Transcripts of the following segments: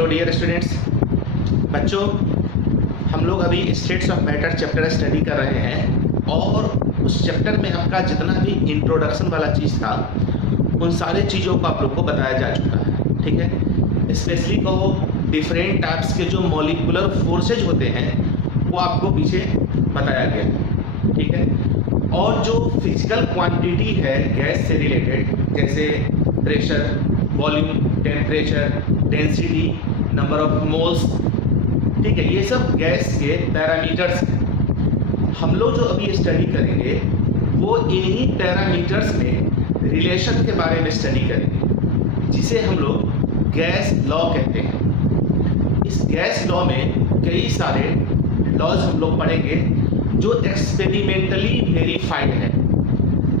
Hello dear students. बच्चों, हम लोग अभी states of matter chapter study कर रहे हैं और उस चैप्टर में आपका जितना भी इंट्रोडक्शन वाला चीज़ था उन सारे चीज़ों को आप लोग को बताया जा चुका है। ठीक है, स्पेशली कहो डिफरेंट टाइप्स के जो मॉलिक्यूलर फोर्सेज होते हैं वो आपको पीछे बताया गया है। ठीक है, और जो फिजिकल क्वांटिटी है गैस से रिलेटेड, जैसे pressure, volume, temperature, density, number of moles, ठीक है, ये सब गैस के पैरामीटर्स हैं। हम लोग जो अभी स्टडी करेंगे वो इन्हीं पैरामीटर्स में रिलेशन के बारे में स्टडी करेंगे, जिसे हम लोग गैस लॉ कहते हैं। इस गैस लॉ में कई सारे लॉज हम लोग पढ़ेंगे जो एक्सपेरिमेंटली वेरीफाइड है।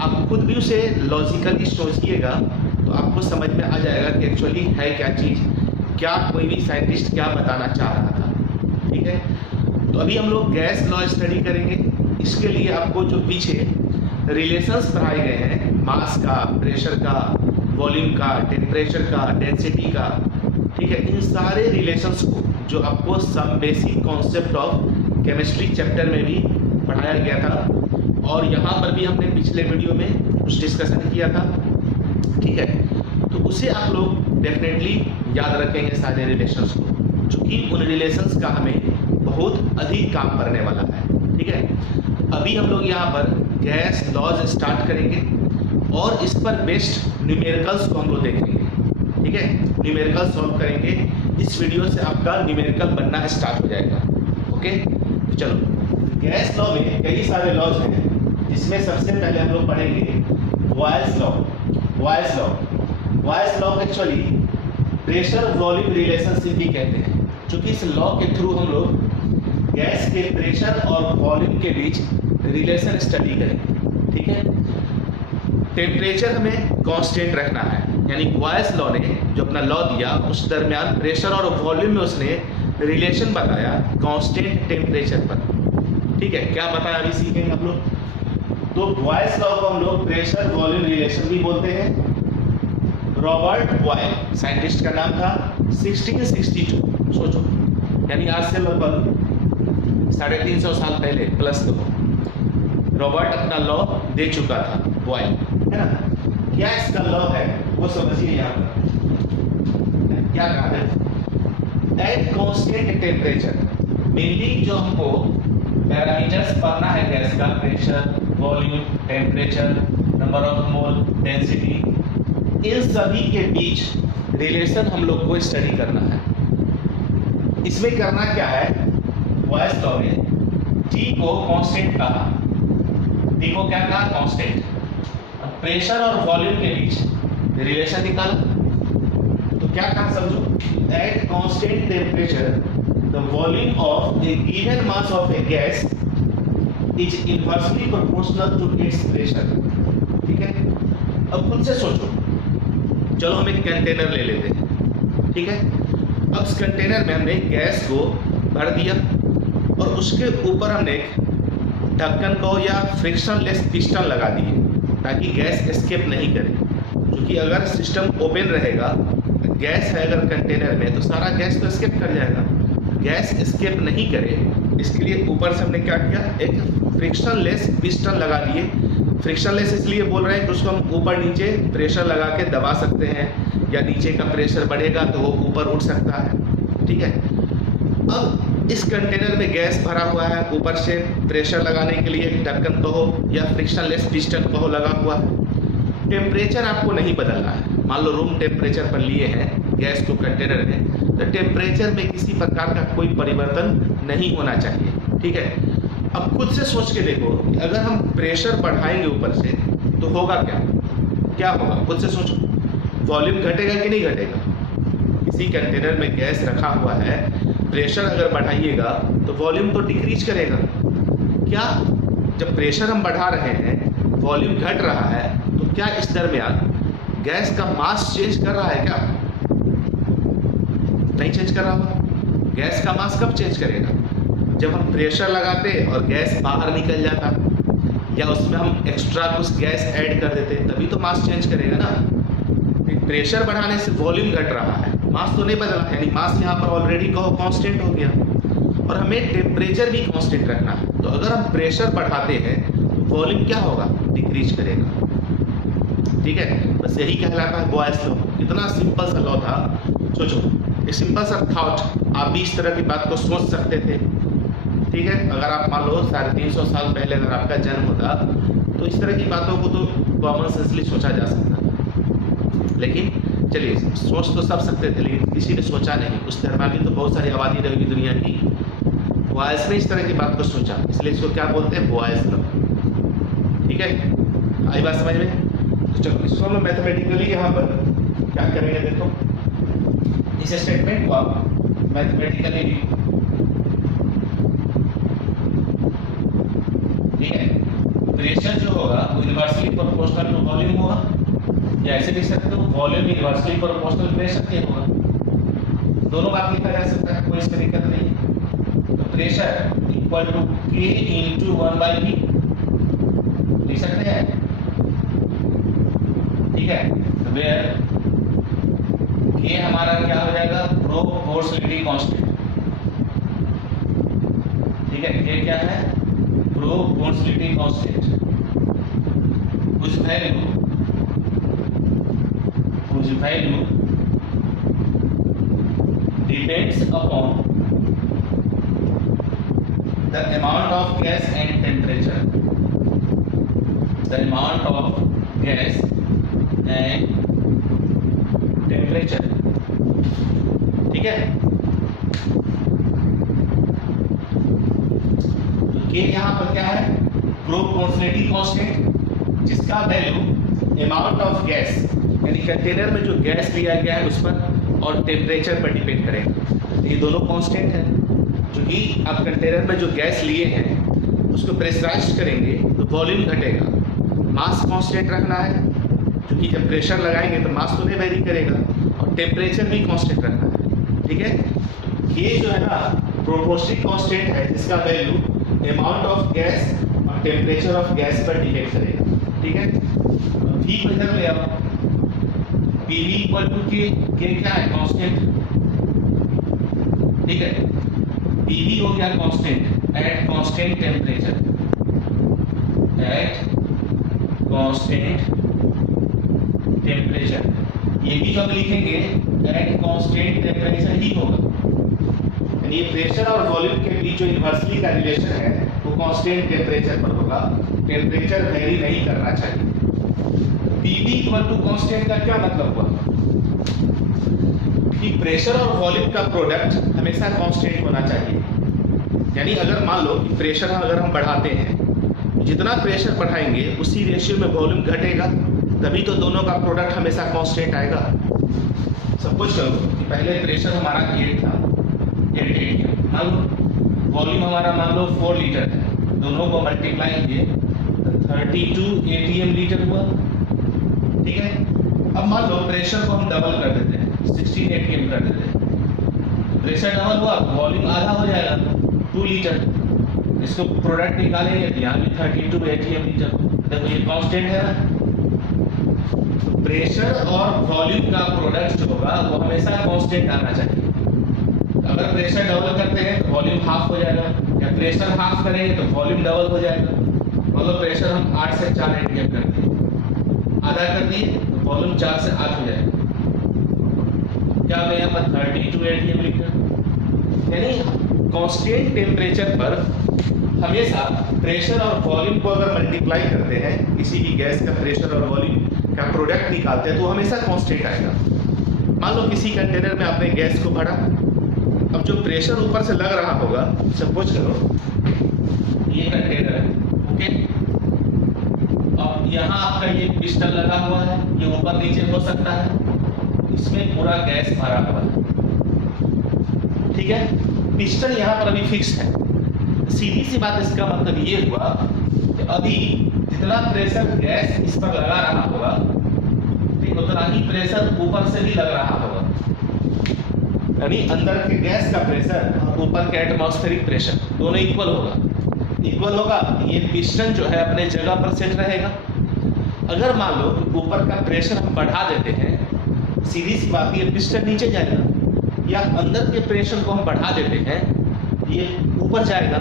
आप खुद भी उसे लॉजिकली सोचिएगा तो आपको समझ में आ जाएगा कि एक्चुअली है क्या चीज़, क्या कोई भी साइंटिस्ट क्या बताना चाह रहा था। ठीक है, तो अभी हम लोग गैस लॉ स्टडी करेंगे। इसके लिए आपको जो पीछे रिलेशंस पढ़ाए गए हैं, मास का, प्रेशर का, वॉल्यूम का, टेम्परेचर का, डेंसिटी का, ठीक है, इन सारे रिलेशंस को जो आपको some basic concept of chemistry chapter में भी पढ़ाया गया था और यहाँ पर भी हमने पिछले वीडियो में कुछ डिस्कशन किया था। ठीक है, तो उसे आप लोग डेफिनेटली याद रखेंगे सारे रिलेशंस को, क्योंकि उन रिलेशंस का हमें बहुत अधिक काम करने वाला है। ठीक है, अभी हम लोग यहाँ पर गैस लॉज स्टार्ट करेंगे और इस पर बेस्ड न्यूमेरिकल्स को हम लोग देखेंगे। ठीक है, न्यूमेरिकल सॉल्व करेंगे। इस वीडियो से आपका न्यूमेरिकल बनना स्टार्ट हो जाएगा। ओके, तो चलो, गैस लॉ में कई सारे लॉज हैं, जिसमें सबसे पहले हम लोग पढ़ेंगे Boyle's law. Boyle's law actually pressure volume relationship भी कहते हैं, क्योंकि इस लॉ के थ्रू हम लोग गैस के प्रेशर और वॉल्यूम के बीच रिलेशन स्टडी करेंगे। ठीक है, टेम्परेचर हमें कांस्टेंट रखना है, यानी बॉयल्स लॉ ने जो अपना लॉ दिया उस दरमियान प्रेशर और वॉल्यूम में उसने रिलेशन बताया कांस्टेंट टेम्परेचर पर। ठीक है, क्या बताया अभी सीखेंगे हम लोग। तो बॉयल्स लॉ को हम लोग प्रेशर वॉल्यूम रिलेशन भी बोलते हैं। रॉबर्ट बॉयल साइंटिस्ट का नाम था, 1662, सोचो, यानी आज से लगभग 350 साल पहले प्लस दो रॉबर्ट अपना लॉ दे चुका था, बॉयल, है ना। क्या इसका लॉ है वो समझिए। यहाँ पर क्या कहा है, एट कांस्टेंट टेम्परेचर, मेनली जो हमको पैरामीटर्स पढ़ना है गैस का, pressure, volume, temperature, number of mole, density, इन सभी के बीच रिलेशन हम लोग को स्टडी करना है। इसमें करना क्या है, बॉयल्स लॉ में T को कांस्टेंट कहा, T को क्या कहा, कांस्टेंट। अब प्रेशर और वॉल्यूम के बीच रिलेशन निकाला तो क्या कहा, समझो, at constant temperature the volume of a given mass of a gas is inversely proportional to its pressure. ठीक है, अब खुद से सोचो, चलो हम एक कंटेनर ले लेते हैं। ठीक है, अब इस कंटेनर में हमने गैस को भर दिया और उसके ऊपर हमने एक ढक्कन को या फ्रिक्शनलेस पिस्टन लगा दिए ताकि गैस एस्केप नहीं करे, क्योंकि अगर सिस्टम ओपन रहेगा, गैस है अगर कंटेनर में, तो सारा गैस तो एस्केप कर जाएगा। गैस एस्केप नहीं करे इसके लिए ऊपर से हमने क्या किया, एक फ्रिक्शनलेस पिस्टन लगा दिए। फ्रिक्शनलेस इसलिए बोल रहे हैं कि उसको हम ऊपर नीचे प्रेशर लगा के दबा सकते हैं, या नीचे का प्रेशर बढ़ेगा तो वो ऊपर उठ सकता है। ठीक है, अब इस कंटेनर में गैस भरा हुआ है, ऊपर से प्रेशर लगाने के लिए एक ढक्कन कहो या फ्रिक्शनलेस पिस्टन कहो लगा हुआ है। टेम्परेचर आपको नहीं बदलना है। मान लो रूम टेम्परेचर पर लिए हैं गैस को कंटेनर में, तो टेम्परेचर में किसी प्रकार का कोई परिवर्तन नहीं होना चाहिए। ठीक है, अब खुद से सोच के देखो, अगर हम प्रेशर बढ़ाएंगे ऊपर से तो होगा क्या, क्या होगा, खुद से सोचो। वॉल्यूम घटेगा कि नहीं घटेगा। किसी कंटेनर में गैस रखा हुआ है, प्रेशर अगर बढ़ाइएगा तो वॉल्यूम तो डिक्रीज करेगा। क्या, जब प्रेशर हम बढ़ा रहे हैं, वॉल्यूम घट रहा है, तो क्या इस दरमियान गैस का मास चेंज कर रहा है क्या, नहीं चेंज कर रहा होगा। गैस का मास कब चेंज करेगा, जब हम प्रेशर लगाते और गैस बाहर निकल जाता, या उसमें हम एक्स्ट्रा कुछ गैस ऐड कर देते, तभी तो मास चेंज करेगा ना। प्रेशर बढ़ाने से वॉल्यूम घट रहा है, मास तो नहीं बदला, यानी मास यहाँ पर ऑलरेडी कांस्टेंट हो गया और हमें टेम्परेचर भी कांस्टेंट रखना है। तो अगर हम प्रेशर बढ़ाते हैं तो वॉल्यूम क्या होगा, डिक्रीज करेगा। ठीक है, बस यही कहलाता है बॉयस लॉ। कितना सिंपल सा लॉ था, सोचो, एक सिंपल सा थॉट, आप भी इस तरह की बात को सोच सकते थे। ठीक है, अगर आप मान लो 350 साल पहले अगर आपका जन्म होता तो इस तरह की बातों को तो कॉमन सेंसली सोचा जा सकता था। लेकिन चलिए, सोच तो सब सकते थे लेकिन किसी ने सोचा नहीं। उस दरमियान भी तो बहुत सारी आबादी रहेगी दुनिया की, बॉयस ने इस तरह की बात को सोचा, इसलिए इसको क्या बोलते हैं, बॉयस लॉ। ठीक है, आई बात समझ में? तो चलो इसको हम मैथमेटिकली यहाँ पर क्या करेंगे, देखो इस स्टेटमेंट को आप मैथमेटिकली, ठीक है, प्रेशर जो होगा वो इनवर्सली प्रोपोर्शनल टू वॉल्यूम होगा, या ऐसे लिख सकते हो वॉल्यूम इनवर्सली प्रोपोर्शनल प्रेशर के होगा। दोनों बात लिखा जा सकता है, कोई इसमें दिक्कत नहीं है। तो प्रेशर इक्वल टू के इंटू 1/v लिख सकते हैं। ठीक है, तो वेयर के हमारा क्या हो जाएगा, प्रोपोर्शनलिटी कांस्टेंट। ठीक है, के क्या है, proportionality constant, whose value depends upon the amount of gas and temperature, the amount of gas and temperature। ठीक है, तो के यहाँ पर क्या है, प्रोपोर्शनलिटी कांस्टेंट, जिसका वैल्यू अमाउंट ऑफ गैस यानी कंटेनर में जो गैस लिया गया है उस पर और टेम्परेचर पर डिपेंड करेगा। ये दोनों कांस्टेंट हैं, क्योंकि आप कंटेनर में जो गैस लिए हैं उसको प्रेशराइज करेंगे तो वॉल्यूम घटेगा। मास कांस्टेंट रखना है, क्योंकि जब प्रेशर लगाएंगे तो मास तो नहीं वेरी करेगा, और टेम्परेचर भी कांस्टेंट रखना है। ठीक है, ये जो है ना प्रोपोर्शनल कांस्टेंट है, जिसका वैल्यू अमाउंट ऑफ गैस और टेम्परेचर ऑफ गैस पर डिपेंड करेगा। ठीक है, v को इधर ले आओ, PV इक्वल टू के क्या है, कांस्टेंट। ठीक है, PV हो गया constant eight constant temperature, eight constant temperature. ये भी जब लिखेंगे एट कांस्टेंट टेम्परेचर ही होगा, यानी ये प्रेशर और वॉल्यूम के बीच जो इनवर्सली का रिलेशन है वो कांस्टेंट टेम्परेचर पर होगा, टेम्परेचर वेरी नहीं करना चाहिए। PV इक्वल टू कांस्टेंट का क्या मतलब हुआ कि प्रेशर और वॉल्यूम का प्रोडक्ट हमेशा कांस्टेंट होना चाहिए। यानी अगर मान लो कि प्रेशर अगर हम बढ़ाते हैं, जितना प्रेशर बढ़ाएंगे उसी रेशियो में वॉल्यूम घटेगा, तभी तो दोनों का प्रोडक्ट हमेशा कांस्टेंट आएगा। सपोज करो कि पहले प्रेशर हमारा 8 था, 8 मान लो, वॉल्यूम हमारा मान लो 4 लीटर है, दोनों को मल्टीप्लाई किए 32 ATM लीटर हुआ। ठीक है, अब मान लो प्रेशर को हम डबल कर देते हैं, 16 ATM कर देते हैं, प्रेशर डबल हुआ, वॉल्यूम आधा हो जाएगा 2 लीटर। इसको प्रोडक्ट निकालेंगे तो यहाँ भी 32 ATM लीटर। देखो ये कांस्टेंट है ना, तो प्रेशर और वॉल्यूम का प्रोडक्ट जो होगा वो हमेशा कांस्टेंट आना चाहिए। अगर प्रेशर डबल करते हैं तो वॉल्यूम हाफ हो जाएगा, या प्रेशर हाफ करेंगे तो वॉल्यूम डबल हो जाएगा। मतलब प्रेशर हम 8 से 4 ATM करते हैं, आधा कर दिए तो वॉल्यूम 4 से 8 हो जाएगा। क्या हो गया यहाँ पर 32 ATM लीटर। यानी कांस्टेंट टेम्परेचर पर हमेशा प्रेशर और वॉल्यूम को अगर मल्टीप्लाई करते हैं, किसी भी गैस का प्रेशर और वॉल्यूम का प्रोडक्ट निकालते हैं तो हमेशा कांस्टेंट आएगा। मान लो किसी कंटेनर में आपने गैस को भरा, अब जो प्रेशर ऊपर से लग रहा होगा, सपोज करो ये कंटेनर है, ओके, अब यहाँ आपका ये पिस्टन लगा हुआ है, ये ऊपर नीचे हो सकता है, इसमें पूरा गैस भरा हुआ है। ठीक है, पिस्टन यहाँ पर अभी फिक्स है। सीधी सी बात, इसका मतलब ये हुआ कि अभी जितना प्रेशर गैस इस पर लगा रहा होगा, ठीक, उतना ही प्रेशर ऊपर से भी लग रहा होगा। यानी अंदर के गैस का प्रेशर और ऊपर के एटमॉस्फेरिक प्रेशर दोनों इक्वल होगा। ये पिस्टन जो है अपने जगह पर सेट रहेगा। अगर मान लो ऊपर का प्रेशर हम बढ़ा देते हैं सीधी सी बात है, पिस्टन नीचे जाएगा या अंदर के प्रेशर को हम बढ़ा देते हैं ये ऊपर जाएगा।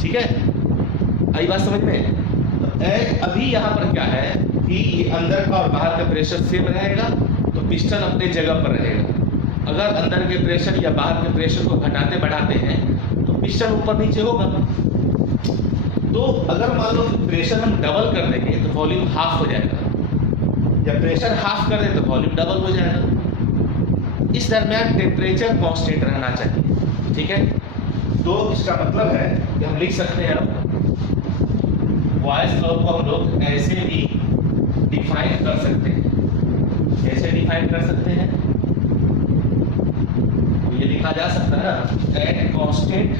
ठीक है, आई बात समझ में? तो अभी यहाँ पर क्या है कि ये अंदर का और बाहर का प्रेशर सेम रहेगा तो पिस्टन अपने जगह पर रहेगा। अगर अंदर के प्रेशर या बाहर के प्रेशर को घटाते बढ़ाते हैं तो पिस्टन ऊपर नीचे होगा। तो अगर मान लो प्रेशर हम डबल कर देंगे तो वॉल्यूम हाफ हो जाएगा, या प्रेशर हाफ कर दें तो वॉल्यूम डबल हो जाएगा। इस दरमियान टेम्परेचर कांस्टेंट रहना चाहिए। ठीक है, तो इसका मतलब है कि हम लिख सकते हैं बॉयस लॉ को हम लोग ऐसे भी डिफाइन कर सकते हैं। कैसे डिफाइन कर सकते हैं? ये लिखा जा सकता है ना, eight constant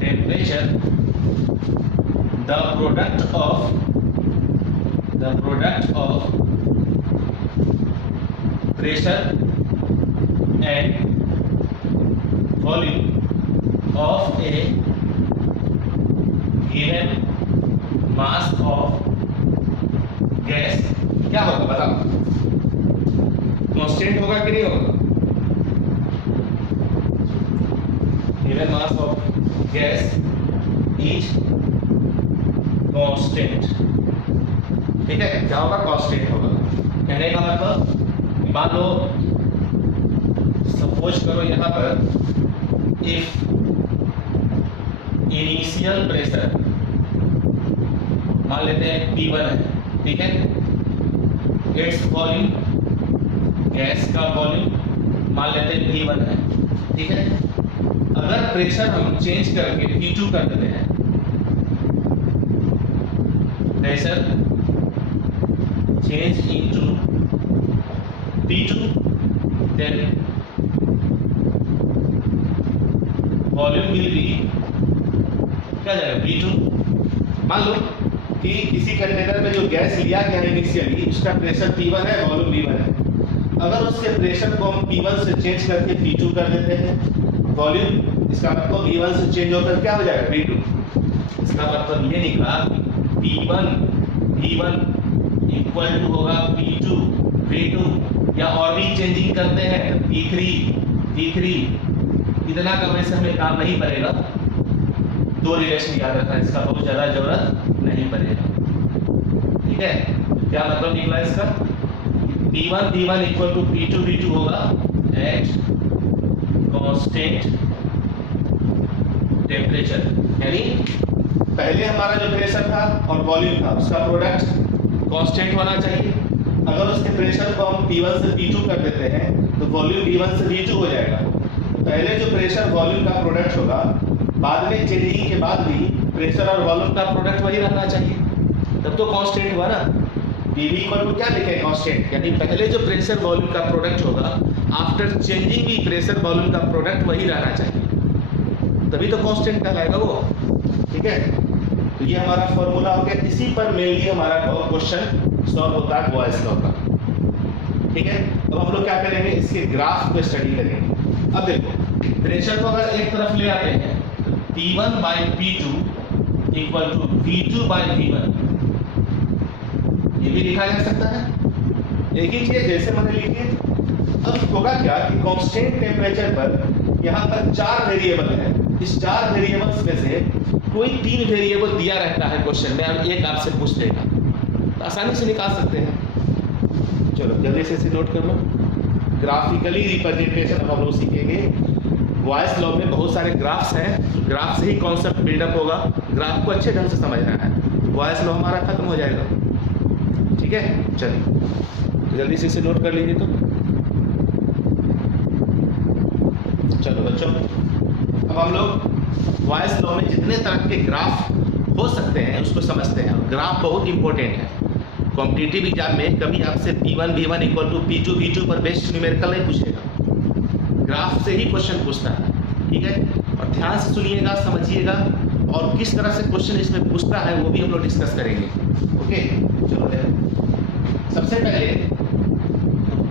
temperature the product of pressure and volume of a given mass of gas क्या होगा बताओ? कांस्टेंट होगा कि नहीं होगा? given mass of gas is constant। ठीक है, क्या होगा? कांस्टेंट होगा। कहने का मतलब मान लो सपोज करो यहाँ पर इफ इनिशियल प्रेशर मान लेते हैं P1 है। ठीक है, इट्स वॉल्यूम, गैस का वॉल्यूम मान लेते हैं P1 है। ठीक है, अगर प्रेशर हम चेंज करके P2 कर देते हैं, pressure change into P2, then volume will be क्या जाएगा? V2। मान लो कि किसी कंटेनर में जो गैस लिया गया है इनिशियली उसका प्रेशर P1 है, वॉल्यूम V1 है। अगर उसके प्रेशर को हम P1 से चेंज करके P2 कर देते हैं, वॉल्यूम, इसका मतलब V1 से चेंज होकर क्या हो जाएगा? V2। इसका मतलब ये निकला P1 V1 इक्वल टू होगा P2 V2, या और भी चेंजिंग करते हैं P3 इतना करने से हमें काम नहीं पड़ेगा। दो रिलेशन याद रखना, इसका बहुत ज़्यादा जरूरत नहीं पड़ेगा। ठीक है, क्या मतलब निकला इसका? P1 V1 equal to P2 V2 होगा एट कांस्टेंट टेम्परेचर। यानी पहले हमारा जो प्रेशर था और वॉल्यूम था उसका प्रोडक्ट कांस्टेंट होना चाहिए। अगर उसके प्रेशर को हम P1 से P2 कर देते हैं तो वॉल्यूम V1 से V2 हो जाएगा। पहले जो प्रेशर वॉल्यूम का प्रोडक्ट होगा, बाद में चेंजिंग के बाद भी प्रेशर और वॉल्यूम का प्रोडक्ट वही रहना चाहिए, तब तो कांस्टेंट हुआ ना। PV इक्वल टू क्या लिखे? कांस्टेंट। यानी पहले जो प्रेशर वॉल्यूम का प्रोडक्ट होगा, आफ्टर चेंजिंग भी प्रेशर वॉल्यूम का प्रोडक्ट वही रहना चाहिए, तभी तो कांस्टेंट कहलाएगा वो। ठीक है, तो ये हमारा फॉर्मूला हो गया। इसी पर मेनली हमारा क्वेश्चन सॉल्व होता है बॉयस लॉ का। ठीक है, अब हम लोग क्या करेंगे? इसके ग्राफ को स्टडी करेंगे। अब देखो, प्रेशर को अगर एक तरफ ले आते हैं तो P1 by P2 equal to V2 by V1, ये भी लिखा जा सकता है। एक ही चीज जैसे मैंने लिखी है। अब होगा क्या कि कांस्टेंट टेम्परेचर पर यहाँ पर 4 वेरिएबल है। इस 4 वेरिएबल्स में से कोई 3 वेरिएबल दिया रहता है क्वेश्चन में, अब एक आपसे पूछ लेगा तो आसानी से निकाल सकते हैं। चलो जल्दी से इसे नोट कर लो। ग्राफिकली रिप्रेजेंटेशन हम लोग सीखेंगे। बॉयस लॉ में बहुत सारे ग्राफ्स हैं, ग्राफ से ही कॉन्सेप्ट बिल्डअप होगा। ग्राफ को अच्छे ढंग से समझना है, बॉयस लॉ हमारा खत्म हो जाएगा। ठीक है, चलिए तो जल्दी से इसे नोट कर लीजिए। तो चलो बच्चों, अब हम लोग बॉयस लॉ में जितने तरह के ग्राफ हो सकते हैं उसको समझते हैं। ग्राफ बहुत इंपॉर्टेंट है। कॉम्पिटिटिव एग्जाम में कभी आपसे P1 V1 equal to P2 V2 पर बेस्ड न्यूमेरिकल नहीं पूछेगा, ग्राफ से ही क्वेश्चन पूछता है। ठीक है, और ध्यान से सुनिएगा, समझिएगा, और किस तरह से क्वेश्चन इसमें पूछता है वो भी हम लोग डिस्कस करेंगे। ओके, चलो सबसे पहले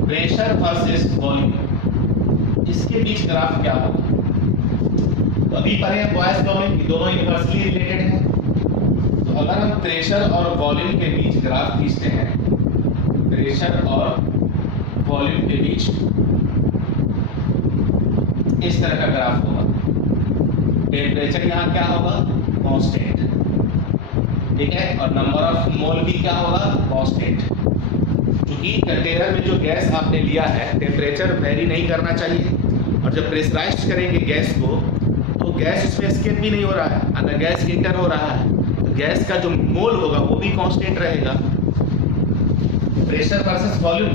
प्रेशर वर्सेस वॉल्यूम, इसके बीच ग्राफ क्या होगा? तो अभी पढ़े हैं बॉयस लॉ में कि दोनों इनवर्सली रिलेटेड हैं। तो अगर हम प्रेशर और वॉल्यूम के बीच ग्राफ खींचते हैं, प्रेशर और वॉल्यूम के बीच इस तरह का ग्राफ होगा। टेम्परेचर यहाँ क्या होगा, कांस्टेंट, ठीक है, और नंबर ऑफ मोल भी क्या होगा, कांस्टेंट। क्योंकि कंटेनर में जो गैस आपने लिया है टेम्परेचर वेरी नहीं करना चाहिए, और जब प्रेशराइज करेंगे गैस को तो गैस उसमें एस्केप भी नहीं हो रहा है, अगर गैस इंटर हो रहा है तो गैस का जो मोल होगा वो भी कांस्टेंट रहेगा। प्रेशर वर्सेस वॉल्यूम,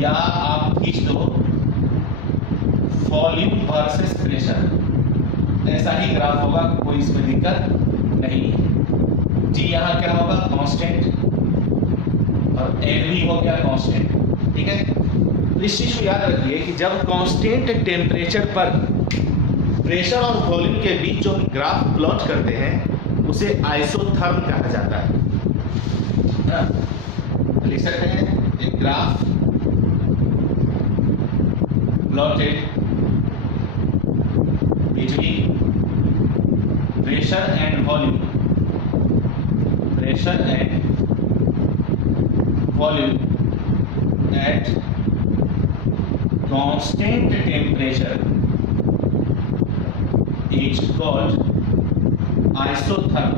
या आप खींच दो वॉल्यूम वर्सेस प्रेशर, ऐसा ही ग्राफ होगा, कोई इसमें दिक्कत नहीं है। जी यहाँ क्या होगा, कांस्टेंट, और एन भी हो गया कांस्टेंट, ठीक है। तो इस चीज को याद रखिए कि जब कांस्टेंट टेम्परेचर पर प्रेशर और वॉल्यूम के बीच जो हम ग्राफ प्लॉट करते हैं उसे आइसोथर्म कहा जाता है। लिख सकते हैं एक graph plotted between pressure and volume, pressure and volume at constant temperature is called isotherm।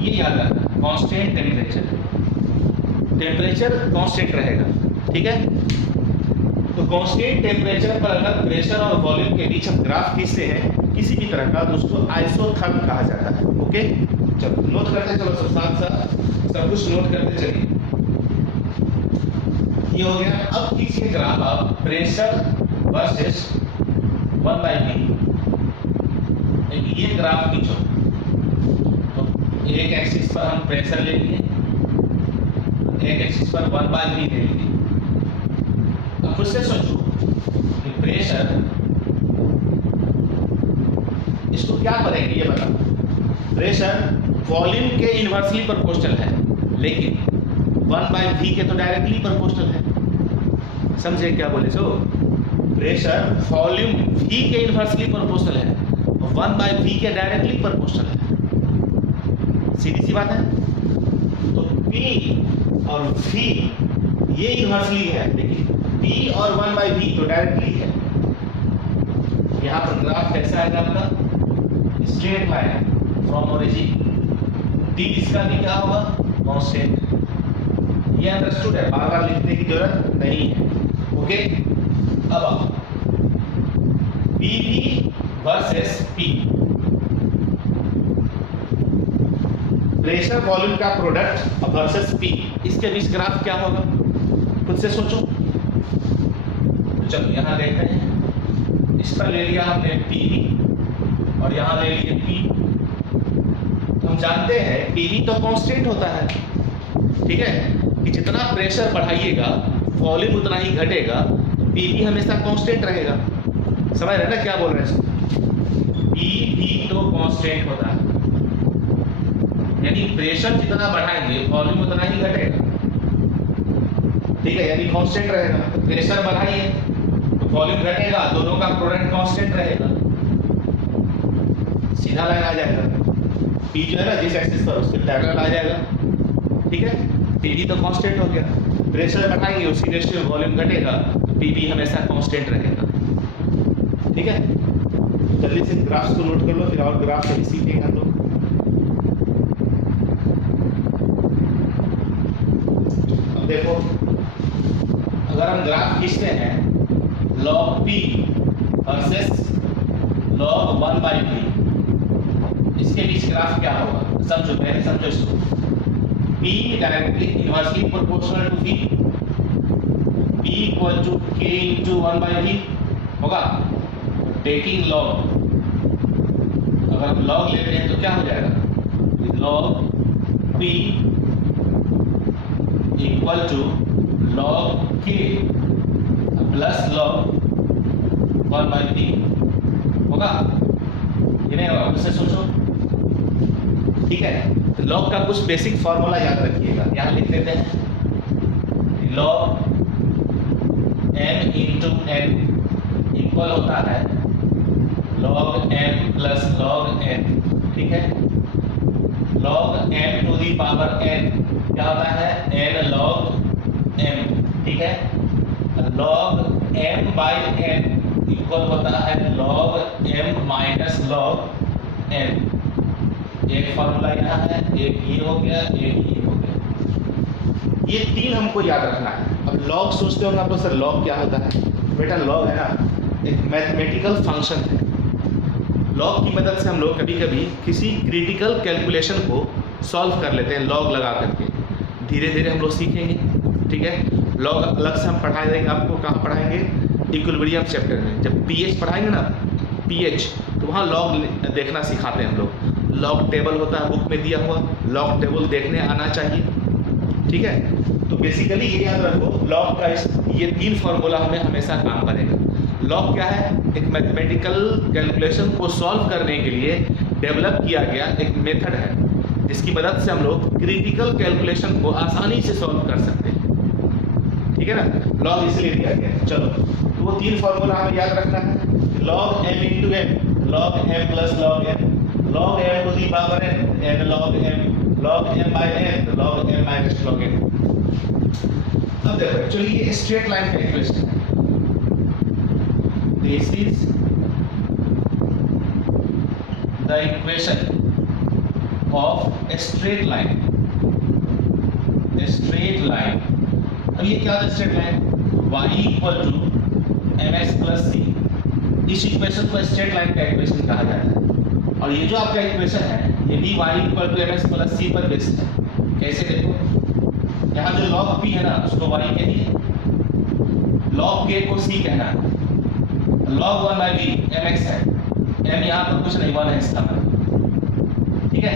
ये याद रखना, कांस्टेंट टेम्परेचर, टेम्परेचर कांस्टेंट रहेगा, ठीक है। तो कांस्टेंट टेम्परेचर पर अगर प्रेशर और वॉल्यूम के बीच हम ग्राफ खींचते हैं किसी भी तरह का तो उसको आइसोथर्म कहा जाता है। ओके, चलो नोट करते चलो, सब साथ साथ सब कुछ नोट करते चलिए। ये हो गया। अब खींचिए ग्राफ आप प्रेशर वर्सेस 1/V, ये ग्राफ खींचो। तो एक एक्सिस पर हम प्रेशर ले लिए, एक एक्सिस पर 1/V ले लिए। अब खुद से सोचो कि प्रेशर इसको क्या करेंगे ये बताओ। प्रेशर वॉल्यूम के इनवर्सली प्रोपोर्शनल है, लेकिन 1/V के तो डायरेक्टली प्रोपोर्शनल है। समझे क्या बोले सो? प्रेशर वॉल्यूम V के इनवर्सली प्रोपोर्शनल है और 1/V के डायरेक्टली प्रोपोर्शनल है। सीधी सी बात है। तो P और V ये इनवर्सली है, लेकिन P और 1/V तो डायरेक्टली है। यहाँ पर ग्राफ कैसा आएगा आपका? Straight line from origin. T इसका भी क्या होगा? कांस्टेंट। ये अंडरस्टूड है, बार बार लिखने की जरूरत नहीं है। ओके, अब आओ PV versus P, pressure volume का प्रोडक्ट वर्सेस P, इसके बीच ग्राफ क्या होगा? खुद से सोचो। तो चलो यहाँ देखते हैं। इस पर ले लिया हमने PV और यहाँ ले लिए P। तो हम जानते हैं PV तो कांस्टेंट होता है, ठीक है, कि जितना प्रेशर बढ़ाइएगा वॉल्यूम उतना ही घटेगा, तो PV हमेशा कांस्टेंट रहेगा। समझ रहे ना क्या बोल रहे हैं? PV तो कांस्टेंट होता है, यानी प्रेशर जितना बढ़ाएंगे वॉल्यूम उतना ही घटेगा, ठीक है, यानी कांस्टेंट रहेगा। तो प्रेशर बढ़ाइए तो वॉल्यूम घटेगा, दोनों का प्रोडक्ट कांस्टेंट रहेगा। सीधा लाइन आ जाएगा। P जो है ना जिस एक्सिस पर उसके पैरेलल आ जाएगा, ठीक है। PV तो कांस्टेंट हो गया, प्रेशर बढ़ाएंगे उसी रेशियो वॉल्यूम घटेगा, तो PV हमेशा कांस्टेंट रहेगा, ठीक है। जल्दी से ग्राफ्स को नोट कर लो, फिर और ग्राफ सही सीखेंगे हम लोग। अब देखो, अगर हम ग्राफ खींचते हैं log P versus log 1/V, इसके बीच ग्राफ क्या होगा? समझो, पहले समझो इसको। P directly inversely proportional to V, P equal to K into 1/V होगा। टेकिंग log, अगर हम log लेते हैं तो क्या हो जाएगा? log P equal to log K plus log 1/V होगा। ये नहीं होगा? उससे सोचो, ठीक है। तो log का कुछ बेसिक फॉर्मूला याद रखिएगा, यहाँ लिख देते हैं। log m into n equal होता है log m plus log n ठीक है, log m to the power n क्या होता है, n log m, ठीक है, log m by n equal होता है log m minus log n। एक फॉर्मूला यहाँ है, एक ये हो गया, एक ये हो गया, ये तीन हमको याद रखना है। अब लॉग सोचते होंगे आप लोग, सर लॉग क्या होता है? बेटा लॉग है ना एक मैथमेटिकल फंक्शन है। लॉग की मदद से हम लोग कभी कभी किसी क्रिटिकल कैलकुलेशन को सॉल्व कर लेते हैं लॉग लगा करके। धीरे धीरे हम लोग सीखेंगे, ठीक है। लॉग अलग से हम पढ़ा देंगे आपको, कहाँ पढ़ाएंगे? इक्विलिब्रियम चैप्टर में। जब पीएच पढ़ाएंगे ना, पीएच, तो वहाँ लॉग देखना सिखाते हैं हम लोग। लॉग टेबल होता है बुक में दिया हुआ, लॉग टेबल देखने आना चाहिए, ठीक है। तो बेसिकली ये याद रखो, लॉग का ये तीन फार्मूला हमें हमेशा काम करेगा। लॉग क्या है? एक मैथमेटिकल कैलकुलेशन को सॉल्व करने के लिए डेवलप किया गया एक मेथड है, जिसकी मदद से हम लोग क्रिटिकल कैलकुलेशन को आसानी से सॉल्व कर सकते हैं, ठीक है ना। लॉग इसलिए दिया गया है। चलो, तो वो तीन फार्मूला हमें याद रखना है। Log m into m, log m plus log m, log m to the power n, n log m, log m by n, log m minus log n। अब देखो एक्चुअली ये स्ट्रेट लाइन का equation है। This is the equation of straight line. Straight line, अब ये क्या है straight line? y equal to mx plus c। इस इक्वेशन को स्ट्रेट लाइन का इक्वेशन कहा जाता है। और ये जो आपका इक्वेशन है, ये भी y equal to mx plus c पर बेस्ड है। कैसे देखो, यहाँ जो log p है ना, उसको y कहिए, log k को c कहना है, log 1 बाई b mx है, m यहाँ पर कुछ नहीं, 1 है इसका मतलब, ठीक है।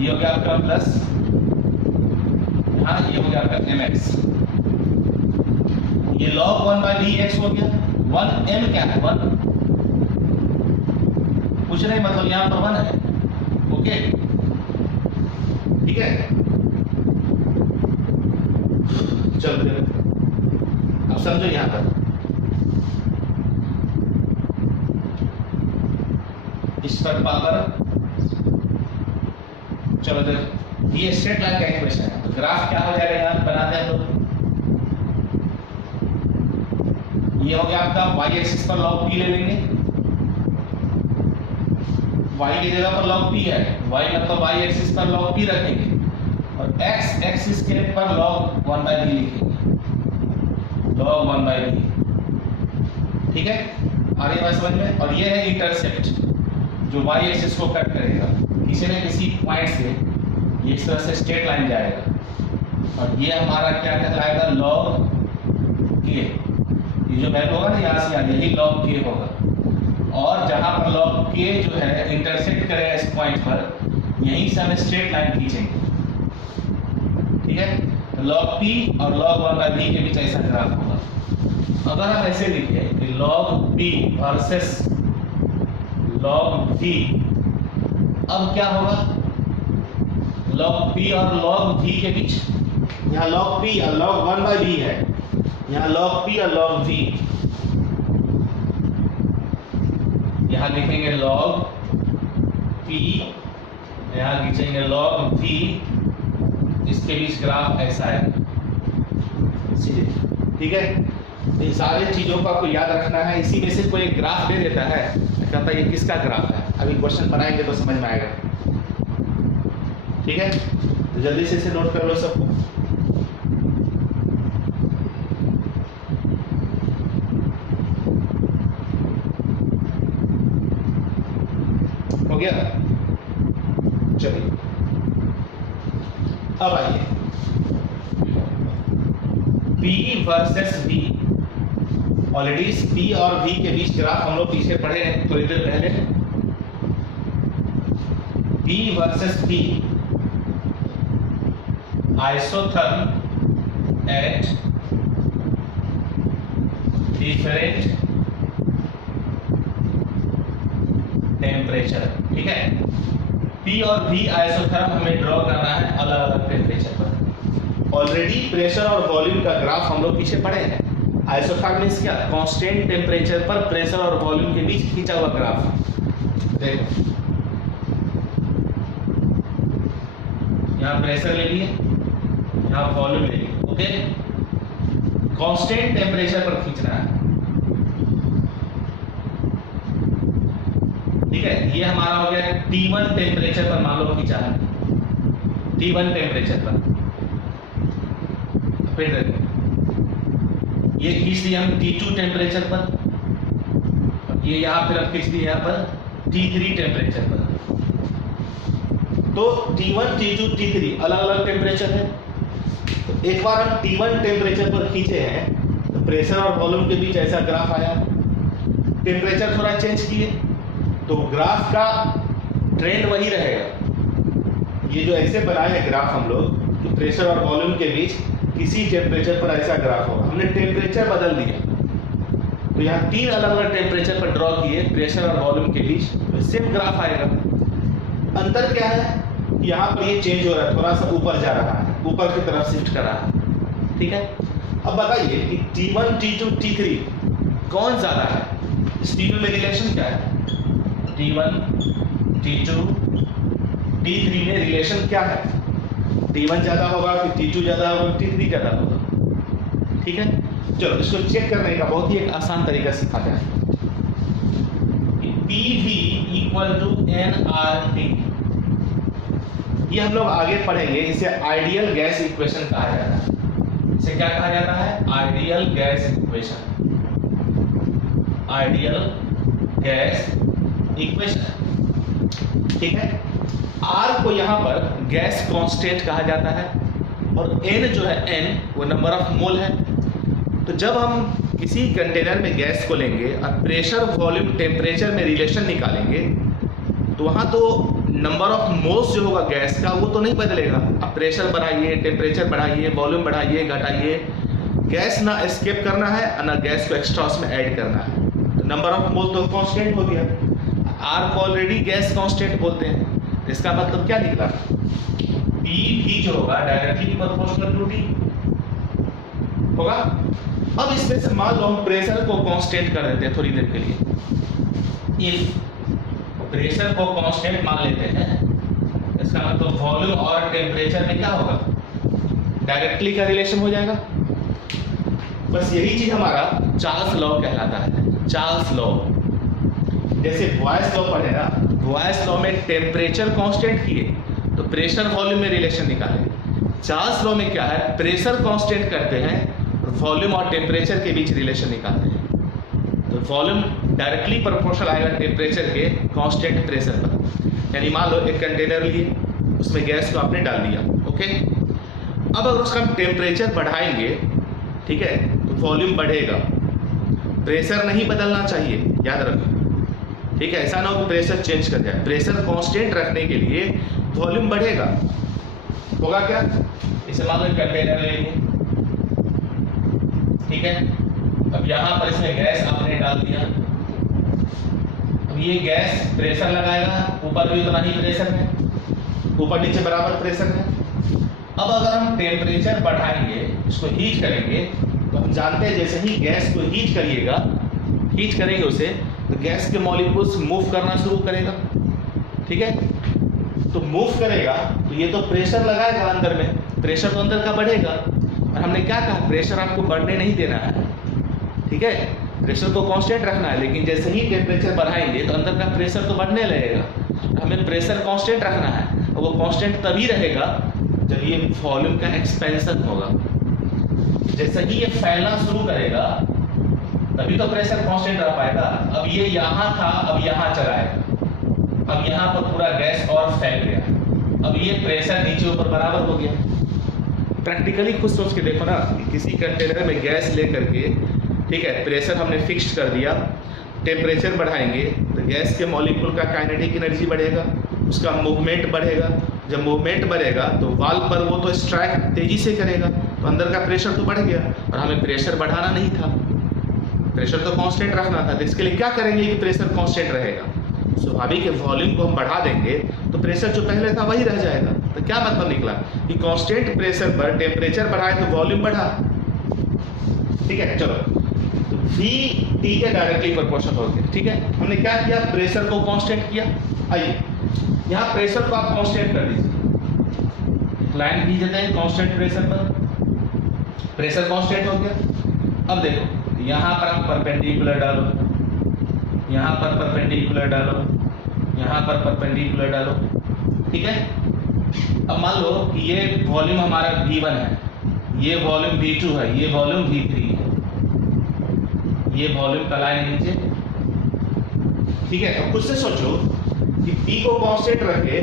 ये हो गया आपका प्लस, यहाँ ये हो गया आपका mx, ये log 1 बाई b x हो गया। 1 m क्या है? 1 कुछ नहीं, मतलब यहाँ पर 1 है, ओके, ठीक है। चलो अब समझो यहाँ पर इस पर पावर, चलो देखो ये स्ट्रेट लाइन का इक्वेशन है। तो ग्राफ क्या हो जाएगा, यहाँ बनाते हैं लोग। ये हो गया आपका y एक्सिस पर log p ले लेंगे, y की जगह पर log p है, y मतलब y एक्सिस पर log p रखेंगे, और x एक्सिस के पर log 1 बाई b लिखेंगे, log 1 बाई b, ठीक है। आ रही है बात समझ में? और ये है इंटरसेप्ट जो y एक्सिस को कट करेगा किसी न किसी पॉइंट से, ये इस तरह से स्ट्रेट लाइन जाएगा, और ये हमारा क्या कहलाएगा? log k। ये जो वैल्यू होगा ना यहाँ से, यही log k होगा। और जहां पर log k जो है इंटरसेक्ट करेगा इस पॉइंट पर, यहीं से हम स्ट्रेट लाइन खींचेंगे, ठीक है। तो log p और log 1 बाई b के बीच ऐसा ग्राफ होगा। अगर हम ऐसे लिखें कि log p versus log v, अब क्या होगा? log p और log v के बीच, यहाँ log p और log 1 बाई b है, यहाँ log p और log v, यहाँ लिखेंगे log p, यहाँ खींचेंगे log v, इसके बीच ग्राफ ऐसा है, ठीक है। इन सारी चीजों को आपको याद रखना है। इसी में से कोई एक ग्राफ दे देता है, कहता है ये किसका ग्राफ है, अभी क्वेश्चन बनाएंगे तो समझ में आएगा, ठीक है। तो जल्दी से इसे नोट कर लो सबको। हो गया? चलिए अब आइए P वर्सेस V। ऑलरेडी इस P और V के बीच ग्राफ हम लोग पीछे पढ़े हैं थोड़ी देर पहले। P versus V, isotherm at different temperature, ठीक है। P और V आइसोथर्म हमें ड्रॉ करना है अलग अलग टेम्परेचर पर। ऑलरेडी प्रेशर और वॉल्यूम का ग्राफ हम लोग पीछे पढ़े हैं। आइसोथर्म मींस क्या? कांस्टेंट टेम्परेचर पर प्रेशर और वॉल्यूम के बीच खींचा हुआ ग्राफ। देखो यहाँ प्रेशर ले लिए, यहाँ वॉल्यूम ले लिए, ओके। कांस्टेंट टेम्परेचर पर खींचना है, ठीक है। ये हमारा हो गया T1 टेम्परेचर पर, मान लो खींचा है T1 टेम्परेचर पर। फिर ये खींच दिया हम T2 टेम्परेचर पर, ये यहाँ फिर अब खींच दिया यहाँ पर T3 टेम्परेचर पर। तो T1, T2, T3 अलग अलग टेम्परेचर है। तो एक बार हम T1 टेम्परेचर पर खींचे हैं तो प्रेशर और वॉल्यूम के बीच ऐसा ग्राफ आया, टेम्परेचर थोड़ा चेंज किए तो ग्राफ का ट्रेंड वही रहेगा। ये जो ऐसे बनाए हैं ग्राफ हम लोग कि प्रेशर और वॉल्यूम के बीच किसी टेम्परेचर पर ऐसा ग्राफ होगा, हमने टेम्परेचर बदल दिया। तो यहाँ 3 अलग अलग टेम्परेचर पर ड्रॉ किए प्रेशर और वॉल्यूम के बीच, तो सेम ग्राफ आएगा। अंतर क्या है, यहाँ पर ये चेंज हो रहा है, थोड़ा सा ऊपर जा रहा है, ऊपर की तरफ शिफ्ट कर रहा है, ठीक है। अब बताइए कि T1, T2, T3 कौन ज्यादा है, इस तीनों में रिलेशन क्या है? T1, T2, T3 में रिलेशन क्या है? T1 ज्यादा होगा कि T2 ज्यादा होगा, T3 ज्यादा होगा, ठीक है। चलो इसको चेक करने का बहुत ही एक आसान तरीका सिखाते हैं। PV इक्वल टू nRT, ये हम लोग आगे पढ़ेंगे, इसे आइडियल गैस इक्वेशन कहा जाता है। इसे क्या कहा जाता है? Ideal gas equation, ideal gas equation, ठीक है। R को यहाँ पर गैस कांस्टेंट कहा जाता है और N जो है N वो नंबर ऑफ मोल है। तो जब हम किसी कंटेनर में गैस को लेंगे और प्रेशर, वॉल्यूम, टेम्परेचर में रिलेशन निकालेंगे तो वहाँ तो नंबर ऑफ मोल्स जो होगा गैस का वो तो नहीं बदलेगा। अब प्रेशर बढ़ाइए, टेम्परेचर बढ़ाइए, वॉल्यूम बढ़ाइए, घटाइए, गैस ना एस्केप करना है और ना गैस को एक्स्ट्रा उसमें ऐड करना है। तो नंबर ऑफ मोल तो कांस्टेंट हो गया। R को ऑलरेडी गैस कांस्टेंट बोलते हैं, तो इसका मतलब क्या निकला? P भी जो होगा डायरेक्टली प्रोपोर्शनल टू T होगा। अब इसमें से मान लो हम प्रेशर को कांस्टेंट कर देते हैं थोड़ी देर के लिए। इफ प्रेशर को कांस्टेंट मान लेते हैं, इसका मतलब वॉल्यूम और टेम्परेचर में क्या होगा? डायरेक्टली का रिलेशन हो जाएगा। बस यही चीज हमारा चार्ल्स लॉ कहलाता है। चार्ल्स लॉ, जैसे बॉयस लॉ पढ़े ना, बॉयस लॉ में टेम्परेचर कांस्टेंट किए तो प्रेशर वॉल्यूम में रिलेशन निकाले। चार्ल्स लॉ में क्या है? प्रेशर कांस्टेंट करते हैं, वॉल्यूम और टेम्परेचर के बीच रिलेशन निकालते हैं। तो वॉल्यूम डायरेक्टली प्रोपोर्शनल आएगा टेम्परेचर के कांस्टेंट प्रेशर पर। यानी मान लो एक कंटेनर लिए, उसमें गैस को आपने डाल दिया, ओके। अब अगर उसका हम टेम्परेचर बढ़ाएंगे, ठीक है, तो वॉल्यूम बढ़ेगा, प्रेशर नहीं बदलना चाहिए, याद रखो, ठीक है। ऐसा ना हो कि प्रेशर चेंज कर जाए। प्रेशर कांस्टेंट रखने के लिए वॉल्यूम बढ़ेगा। होगा क्या? इसे मान लो एक कंटेनर ले लिए, ठीक है। अब यहाँ पर इसमें गैस आपने डाल दिया। अब ये गैस प्रेशर लगाएगा, ऊपर भी उतना ही प्रेशर है, ऊपर नीचे बराबर प्रेशर है। अब अगर हम टेम्परेचर बढ़ाएंगे, इसको हीट करेंगे, तो हम जानते हैं जैसे ही गैस को हीट करिएगा, हीट करेंगे उसे, तो गैस के मॉलिक्यूल्स मूव करना शुरू करेगा, ठीक है। तो मूव करेगा तो ये तो प्रेशर लगाएगा अंदर में, प्रेशर तो अंदर का बढ़ेगा। और हमने क्या कहा? प्रेशर आपको बढ़ने नहीं देना है, ठीक है। प्रेशर को कांस्टेंट रखना है, लेकिन जैसे ही टेम्परेचर बढ़ाएंगे तो अंदर का प्रेशर तो बढ़ने लगेगा। हमें प्रेशर कांस्टेंट रखना है, और वो कांस्टेंट तभी रहेगा जब ये वॉल्यूम का एक्सपेंशन होगा। जैसे ही ये फैलना शुरू करेगा तभी तो प्रेशर कांस्टेंट रह पाएगा। अब ये यहाँ था, अब यहाँ चला आएगा, अब यहाँ पर पूरा गैस और फैल गया, अब ये प्रेशर नीचे ऊपर बराबर हो गया। प्रैक्टिकली खुद सोच के देखो ना, किसी कंटेनर में गैस लेकर के, ठीक है, प्रेशर हमने फिक्स्ड कर दिया, टेम्परेचर बढ़ाएंगे तो गैस के मॉलिक्यूल का काइनेटिक एनर्जी बढ़ेगा, उसका मूवमेंट बढ़ेगा। जब मूवमेंट बढ़ेगा तो वाल्व पर वो तो स्ट्राइक तेजी से करेगा, तो अंदर का प्रेशर तो बढ़ गया। और हमें प्रेशर बढ़ाना नहीं था, प्रेशर तो कांस्टेंट रखना था। तो इसके लिए क्या करेंगे कि प्रेशर कांस्टेंट रहेगा? स्वाभाविक है, वॉल्यूम को हम बढ़ा देंगे तो प्रेशर जो पहले था वही रह जाएगा। तो क्या मतलब निकला कि कांस्टेंट प्रेशर पर टेम्परेचर बढ़ाए तो वॉल्यूम बढ़ा, ठीक है। चलो, तो V T के डायरेक्टली प्रोपोर्शनल हो गया, ठीक है। हमने क्या किया? प्रेशर को कांस्टेंट किया। आइए यहाँ प्रेशर को आप कांस्टेंट कर दीजिए, लाइन खींच देते हैं कांस्टेंट प्रेशर पर, प्रेशर कांस्टेंट हो गया। अब देखो यहाँ पर आप परपेंडिकुलर डालो, यहाँ पर परपेंडिकुलर डालो, यहाँ पर परपेंडिकुलर डालो, ठीक है। अब मान लो कि ये वॉल्यूम हमारा V1 है, ये वॉल्यूम V2 है, ये वॉल्यूम V3 है, ये वॉल्यूम का लाइन नीचे, ठीक है। तो खुद से सोचो कि P को कांस्टेंट रखे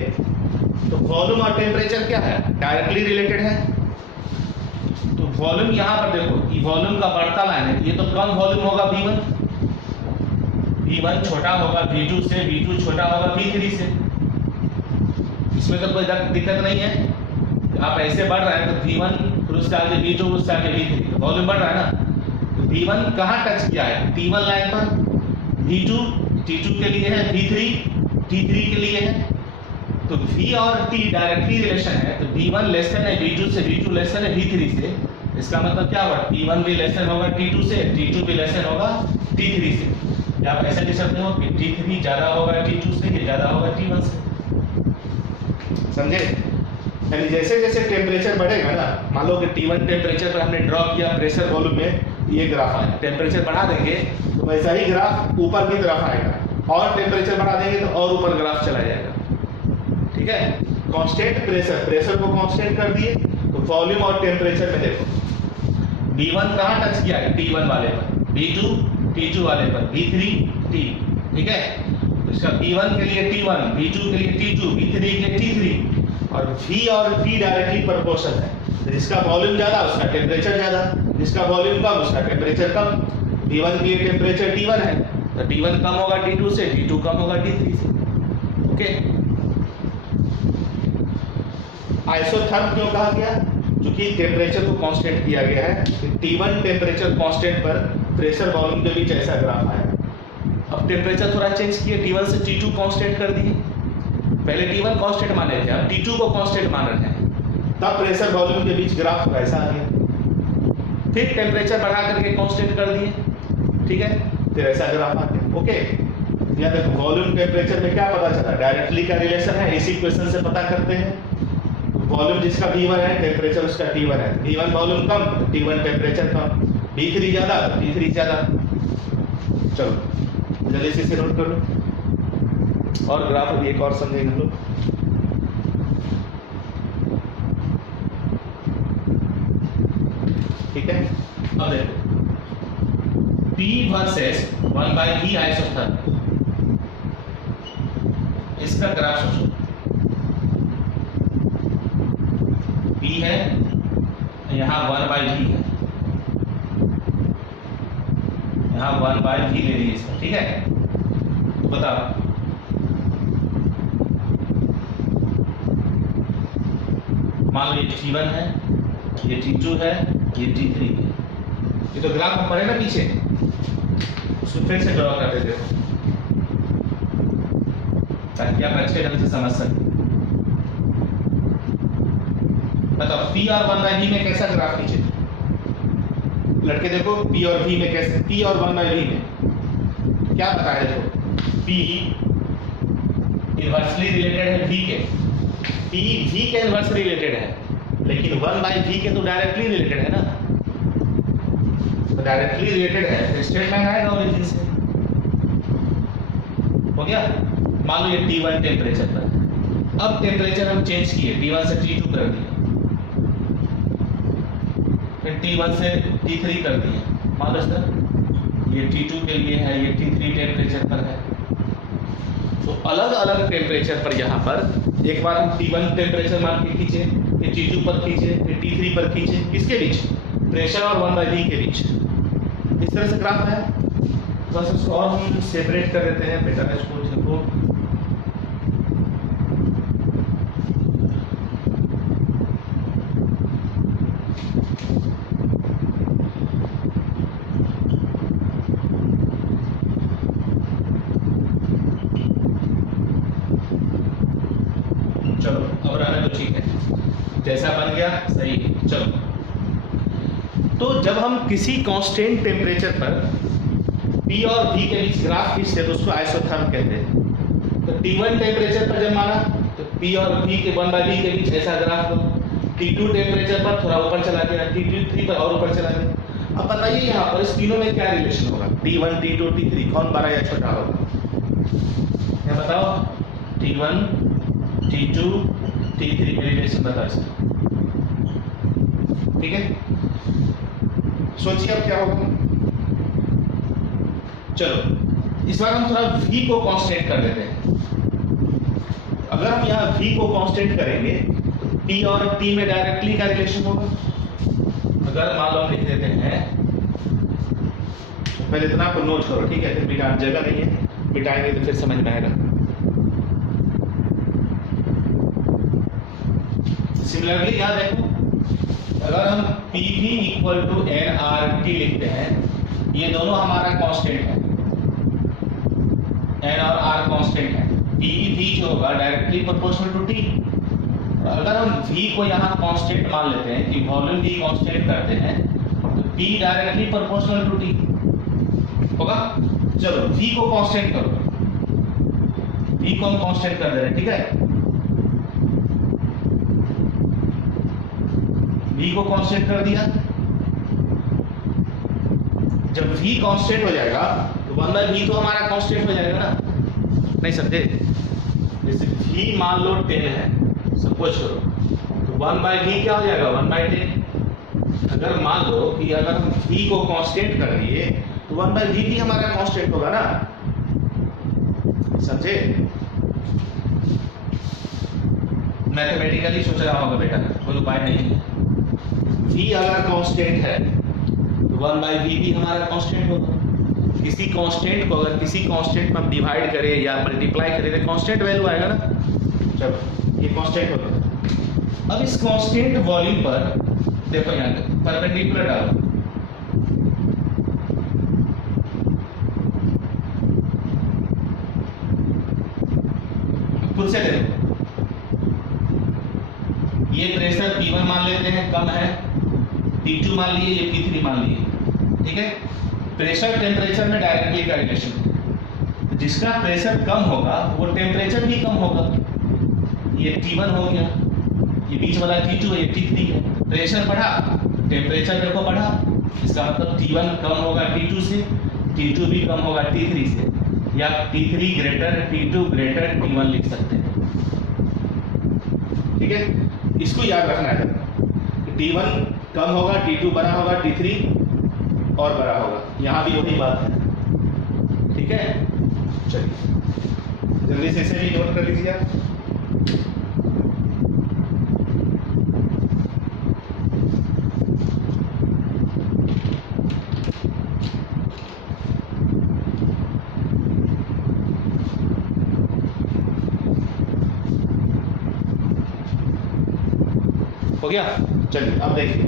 तो वॉल्यूम और टेम्परेचर क्या है, डायरेक्टली रिलेटेड है। तो वॉल्यूम यहाँ पर देखो, ये वॉल्यूम का बढ़ता लाइन है, ये तो कम वॉल्यूम होगा V1, V1 छोटा होगा V2 से, V2 छोटा होगा V3 से, इसमें तो कोई दिक्कत नहीं है। आप ऐसे बढ़ रहे हैं तो V1 फिर उससे आगे V2 उससे आगे V3, वॉल्यूम बढ़ रहा है ना। तो V1 कहाँ टच किया है, T1 लाइन पर, V2 T2 के लिए है, V3 T3 के लिए है। तो V और T डायरेक्टली रिलेशन है, तो V1 लेसन है V2 से, V2 लेसन है V3 से। इसका मतलब क्या हुआ, T1 भी लेसन होगा T2 से, T2 भी लेसन होगा T3 से। या आप ऐसे लिख सकते हो कि T3 ज़्यादा होगा T2 से, ये ज़्यादा होगा T1 से, समझे। यानी जैसे जैसे टेम्परेचर बढ़ेगा ना, मान लो कि T1 टेम्परेचर पर हमने ड्रॉ किया प्रेशर वॉल्यूम में, ये ग्राफ आया। टेम्परेचर बढ़ा देंगे तो वैसा ही ग्राफ ऊपर की तरफ आएगा, और टेम्परेचर बढ़ा देंगे तो और ऊपर ग्राफ चला जाएगा, ठीक है। कांस्टेंट प्रेशर, प्रेशर को कांस्टेंट कर दिए तो वॉल्यूम और टेम्परेचर में देखो V1 कहाँ टच किया है, T1 वाले पर, V2 T2 वाले पर, V3 T, ठीक है। तो इसका V1 के लिए T1, V2 के लिए T2, V3 के लिए T3, और V और T डायरेक्टली प्रोपोर्शनल है। तो जिसका वॉल्यूम ज़्यादा उसका टेम्परेचर ज़्यादा, जिसका वॉल्यूम कम उसका टेम्परेचर कम। V1 के लिए टेम्परेचर T1 है तो T1 कम होगा T2 से, T2 कम होगा T3 से, ओके। आइसोथर्म क्यों कहा गया, क्योंकि टेम्परेचर को कांस्टेंट किया गया है। T1 टेम्परेचर कांस्टेंट पर प्रेशर वॉल्यूम के बीच ऐसा ग्राफ आएगा। अब टेम्परेचर थोड़ा चेंज किए, T1 से T2 कांस्टेंट कर दिए। पहले T1 कांस्टेंट माने थे, अब T2 को कांस्टेंट मान रहे हैं, तब प्रेशर वॉल्यूम के बीच ग्राफ वैसा आ गया। फिर टेम्परेचर बढ़ा करके कांस्टेंट कर दिए, ठीक है, फिर ऐसा ग्राफ आ गया, ओके। या देखो वॉल्यूम टेम्परेचर में क्या पता चला, डायरेक्टली का रिलेशन है, इसी क्वेश्चन से पता करते हैं। वॉल्यूम जिसका V1 है, टेम्परेचर उसका T1 है, T1 वॉल्यूम कम तो T1 टेम्परेचर कम, T3 ज़्यादा तो T3 ज़्यादा। चलो जल्दी से नोट कर लो, और ग्राफ एक और समझेंगे लोग। ठीक है, अब देखो P वर्सेस 1/V आइसोथर्म, इसका ग्राफ सोचो। P है, यहाँ 1/V है, यहाँ 1/V ले लीजिए इसका, ठीक है। तो बताओ मान लो ये T1 है, ये T2 है, ये T3 है। ये तो ग्राफ हम पढ़े ना पीछे, उसको फिर से ड्रॉ कर देते हो ताकि आप अच्छे ढंग से समझ सकें। बताओ P और 1/V में कैसा ग्राफ खींचे, लड़के देखो P और V में कैसे, P और 1/V में क्या पता है, देखो P इनवर्सली रिलेटेड है V के, P V के इनवर्सली रिलेटेड है, लेकिन 1/V के तो डायरेक्टली रिलेटेड है ना। तो डायरेक्टली रिलेटेड है तो स्ट्रेट लाइन आएगा ओरिजिन से, हो गया। मान लो ये T1 टेम्परेचर पर, अब टेम्परेचर हम चेंज किए, T1 से T2 कर दिए, फिर T1 से T3 कर दिए। मान लो सर ये T2 के लिए है, ये T3 टेम्परेचर पर है। तो अलग अलग टेम्परेचर पर यहाँ पर एक बार हम T1 टेम्परेचर मान के खींचे, फिर T2 पर खींचे, फिर T3 पर खींचे, किसके बीच, प्रेशर और 1/V के बीच। इस तरह से ग्राफ है, बस उसको और हम सेपरेट कर देते हैं बेटा, इसको देखो चलो अब रहने तो ठीक है, जैसा बन गया सही है। चलो तो जब हम किसी कांस्टेंट टेम्परेचर पर P और V के बीच ग्राफ खींचते तो उसको आइसोथर्म कहते हैं। तो T1 टेम्परेचर पर जब माना तो P और V के 1/V के बीच ऐसा ग्राफ हो, T2 टेम्परेचर पर थोड़ा ऊपर चला गया, T3 पर और ऊपर चला गया। अब बताइए यहाँ पर इस तीनों में क्या रिलेशन होगा, T1 T2 T3 कौन बड़ा या छोटा होगा? क्या बताओ? T1 T2 T3 में रिलेशन बताओ इसका। ठीक है, सोचिए अब क्या होगा। चलो इस बार हम थोड़ा V को कांस्टेंट कर लेते हैं। अगर हम यहाँ V को कांस्टेंट करेंगे तो P और T में डायरेक्टली का रिलेशन होगा। अगर मान लो हम लिख देते हैं, तो पहले इतना आपको नोट करो, ठीक है, फिर मिटा जगह नहीं है, मिटाएंगे तो फिर समझ में आएगा। सिमिलरली यहाँ देखो, अगर हम PV इक्वल टू nRT लिखते हैं, ये दोनों हमारा कांस्टेंट है, n और r कांस्टेंट है, PV जो होगा डायरेक्टली प्रोपोर्शनल टू T। अगर हम V को यहाँ कांस्टेंट मान लेते हैं कि वॉल्यूम V कांस्टेंट करते हैं, तो P directly proportional to T होगा। चलो V को कांस्टेंट करो, V को हम कांस्टेंट कर दे रहे हैं, ठीक है। V को कांस्टेंट कर दिया, जब V कांस्टेंट हो जाएगा तो 1/V तो हमारा कांस्टेंट हो जाएगा ना, नहीं समझे? जैसे V मान लो 10 है, सपोज करो, तो 1/V क्या हो जाएगा? 1/10। अगर मान लो कि अगर हम V को कांस्टेंट कर दिए तो 1/V भी हमारा कांस्टेंट होगा ना, समझे? मैथमेटिकली सोच रहा होगा बेटा, कोई उपाय नहीं है। V अगर कांस्टेंट है तो 1/V भी हमारा कांस्टेंट होगा। किसी कांस्टेंट को अगर किसी कांस्टेंट में हम डिवाइड करें या मल्टीप्लाई करें तो कांस्टेंट वैल्यू आएगा ना। चलो ये कांस्टेंट होता है। अब इस कांस्टेंट वॉल्यूम पर देखो, यहाँ परपेंडिकुलर डालो, खुद से देखो, ये प्रेशर P1 मान लेते हैं कम है, P2 मान लिए, ये P3 मान लिए, ठीक है। प्रेशर टेम्परेचर में डायरेक्टली का रिलेशन है, जिसका प्रेशर कम होगा वो टेम्परेचर भी कम होगा। ये T1 हो गया, ये बीच वाला T2 है, ये T3 है। प्रेशर बढ़ा, टेम्परेचर देखो बढ़ा, इसका मतलब T1 कम होगा T2 से, T2 भी कम होगा T3 से, या T3 greater T2 greater T1 लिख सकते हैं, ठीक है। इसको याद रखना है, T1 कम होगा, T2 बड़ा होगा, T3 और बड़ा होगा। यहाँ भी वही बात है, ठीक है। चलिए जल्दी से इसे भी नोट कर लीजिए आप। हो गया। चलिए अब देखिए,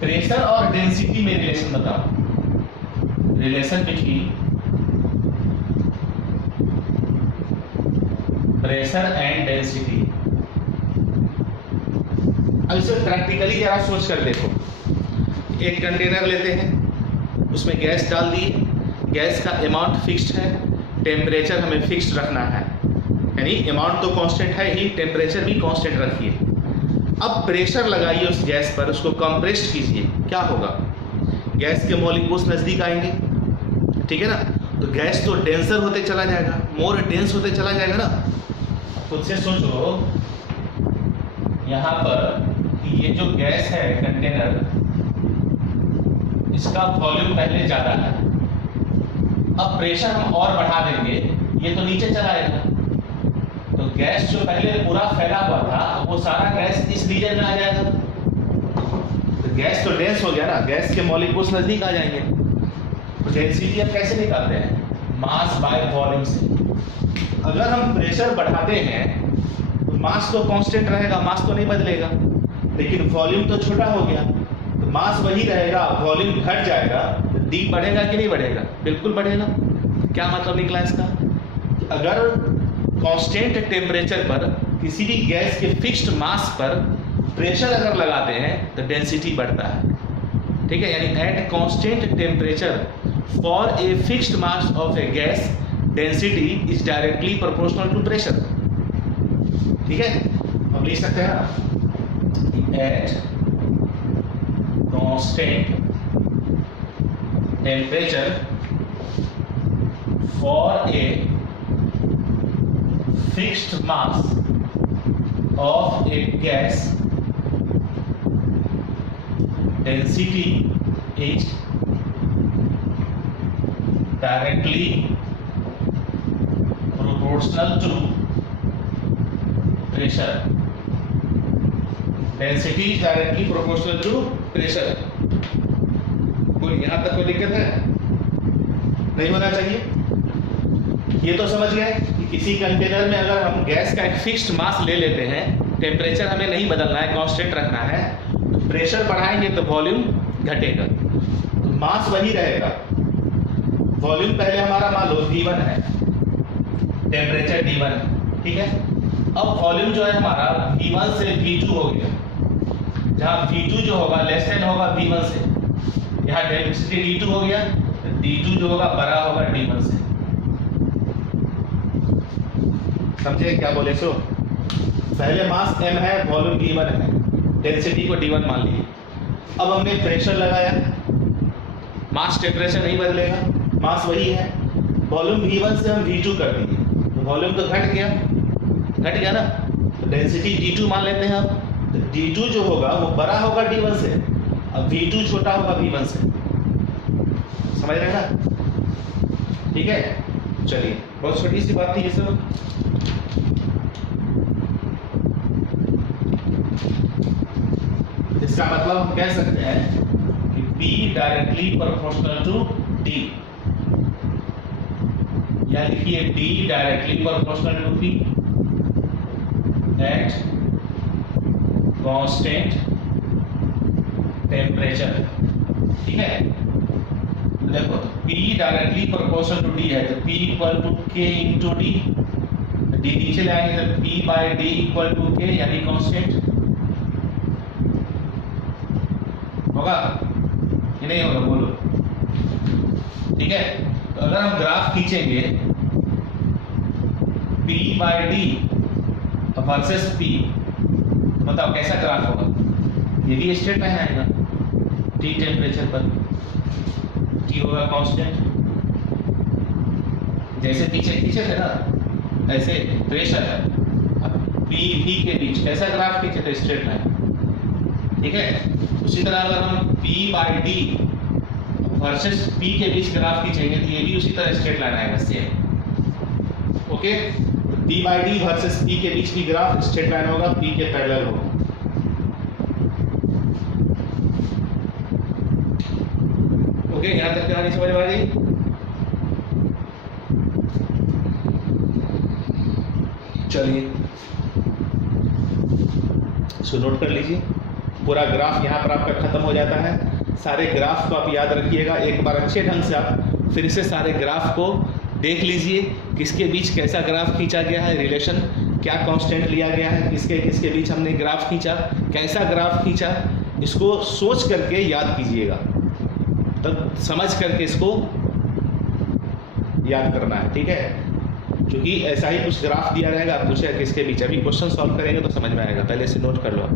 प्रेशर और डेंसिटी में रिलेशन बताओ। Relation between pressure and density. अब इसे प्रैक्टिकली जरा सोच कर देखो। एक कंटेनर लेते हैं, उसमें गैस डाल दिए, गैस का अमाउंट फिक्स्ड है, टेम्परेचर हमें फिक्स्ड रखना है, यानी अमाउंट तो कांस्टेंट है ही, टेम्परेचर भी कांस्टेंट रखिए। अब प्रेशर लगाइए उस गैस पर, उसको कंप्रेस्ड कीजिए, क्या होगा? गैस के मॉलिक्यूल्स नज़दीक आएंगे, ठीक है ना। तो गैस तो डेंसर होते चला जाएगा, मोर डेंस होते चला जाएगा ना। खुद से सोचो यहाँ पर कि ये जो गैस है कंटेनर, इसका वॉल्यूम पहले ज़्यादा है, अब प्रेशर हम और बढ़ा देंगे, ये तो नीचे चला जाएगा। तो गैस जो पहले पूरा फैला हुआ था, वो सारा गैस इस रीजन में आ जाएगा। तो गैस तो डेंस हो गया ना, गैस के मॉलिक्यूल्स नजदीक आ जाएंगे। तो डेंसिटी अब कैसे निकालते हैं? मास बाय वॉल्यूम से। अगर हम प्रेशर बढ़ाते हैं तो मास तो कांस्टेंट रहेगा, मास तो नहीं बदलेगा, लेकिन वॉल्यूम तो छोटा हो गया, तो मास वही रहेगा, वॉल्यूम घट जाएगा, तो डी बढ़ेगा कि नहीं बढ़ेगा? बिल्कुल बढ़ेगा। क्या मतलब निकला इसका? अगर कांस्टेंट टेम्परेचर पर किसी भी गैस के फिक्स्ड मास पर प्रेशर अगर लगाते हैं तो डेंसिटी बढ़ता है, ठीक है। यानी at constant temperature for a fixed mass of a gas density is directly proportional to pressure, ठीक है। अब लिख सकते हैं ना, at constant temperature for a fixed mass of a gas, density is directly proportional to pressure. Density is directly proportional to pressure. कोई यहां तक कोई दिक्कत है? नहीं होना चाहिए। ये तो समझ गए कि किसी कंटेनर में अगर हम गैस का एक फिक्स्ड मास ले लेते हैं, टेम्परेचर हमें नहीं बदलना है, कांस्टेंट रखना है, तो प्रेशर बढ़ाएंगे तो वॉल्यूम घटेगा, तो मास वही रहेगा। वॉल्यूम पहले हमारा मान लो V1 है, टेम्परेचर D1 है, ठीक है। अब वॉल्यूम जो है हमारा V1 से V2 हो गया, जहाँ V2 जो होगा लेस देन होगा V1 से, यहाँ डेंसिटी D2 हो गया, तो D2 जो होगा बड़ा होगा D1 से। समझे क्या बोले? सो पहले मास M है, वॉल्यूम V1 है, डेंसिटी को D1 मान लीजिए। अब हमने प्रेशर लगाया, मास टेम्परेचर नहीं बदलेगा, मास वही है। वॉल्यूम V1 से हम V2 कर देंगे, तो वॉल्यूम तो घट गया ना, तो डेंसिटी D2 मान लेते हैं हम। तो D2 जो होगा वो बड़ा होगा D1 से, अब V2 छोटा होगा V1 से। समझ रहे हैं ना? ठीक है, चलिए, बहुत छोटी सी बात थी ये सब। इसका मतलब हम कह सकते हैं कि P directly proportional to D, या लिखिए D directly proportional to P at constant temperature. ठीक है, देखो तो P directly proportional to D है, तो P equal to K into D, D नीचे लाएंगे तो P by D equal to K, यानी कांस्टेंट होगा कि नहीं होगा? बोलो। ठीक है, तो अगर हम ग्राफ खींचेंगे P by D versus P, तो बताओ कैसा ग्राफ होगा? ये भी स्ट्रेट लाइन आएगा, T टेम्परेचर पर, T होगा कांस्टेंट, जैसे पीछे खींचे थे ना ऐसे प्रेशर है, अब P V के बीच कैसा ग्राफ खींचे थे? Straight line. ठीक है, उसी तरह अगर हम P by D versus P के बीच ग्राफ खींचेंगे तो ये भी उसी तरह स्ट्रेट लाइन आएगा, same. Okay, P by D versus P के बीच की ग्राफ स्ट्रेट लाइन होगा, P के पैरेलल होगा। ओके, यहां तक कहानी समझ में आ गई? चलिए, इसको नोट कर लीजिए। पूरा ग्राफ यहाँ पर आपका खत्म हो जाता है। सारे ग्राफ को आप याद रखिएगा, एक बार अच्छे ढंग से आप फिर से सारे ग्राफ को देख लीजिए, किसके बीच कैसा ग्राफ खींचा गया है, रिलेशन क्या कांस्टेंट लिया गया है, किसके किसके बीच हमने ग्राफ खींचा, कैसा ग्राफ खींचा, इसको सोच करके याद कीजिएगा, तब समझ करके इसको याद करना है। ठीक है, क्योंकि ऐसा ही कुछ ग्राफ दिया रहेगा, पूछेगा किसके बीच, अभी क्वेश्चन सॉल्व करेंगे तो समझ में आएगा, पहले इसे नोट कर लो।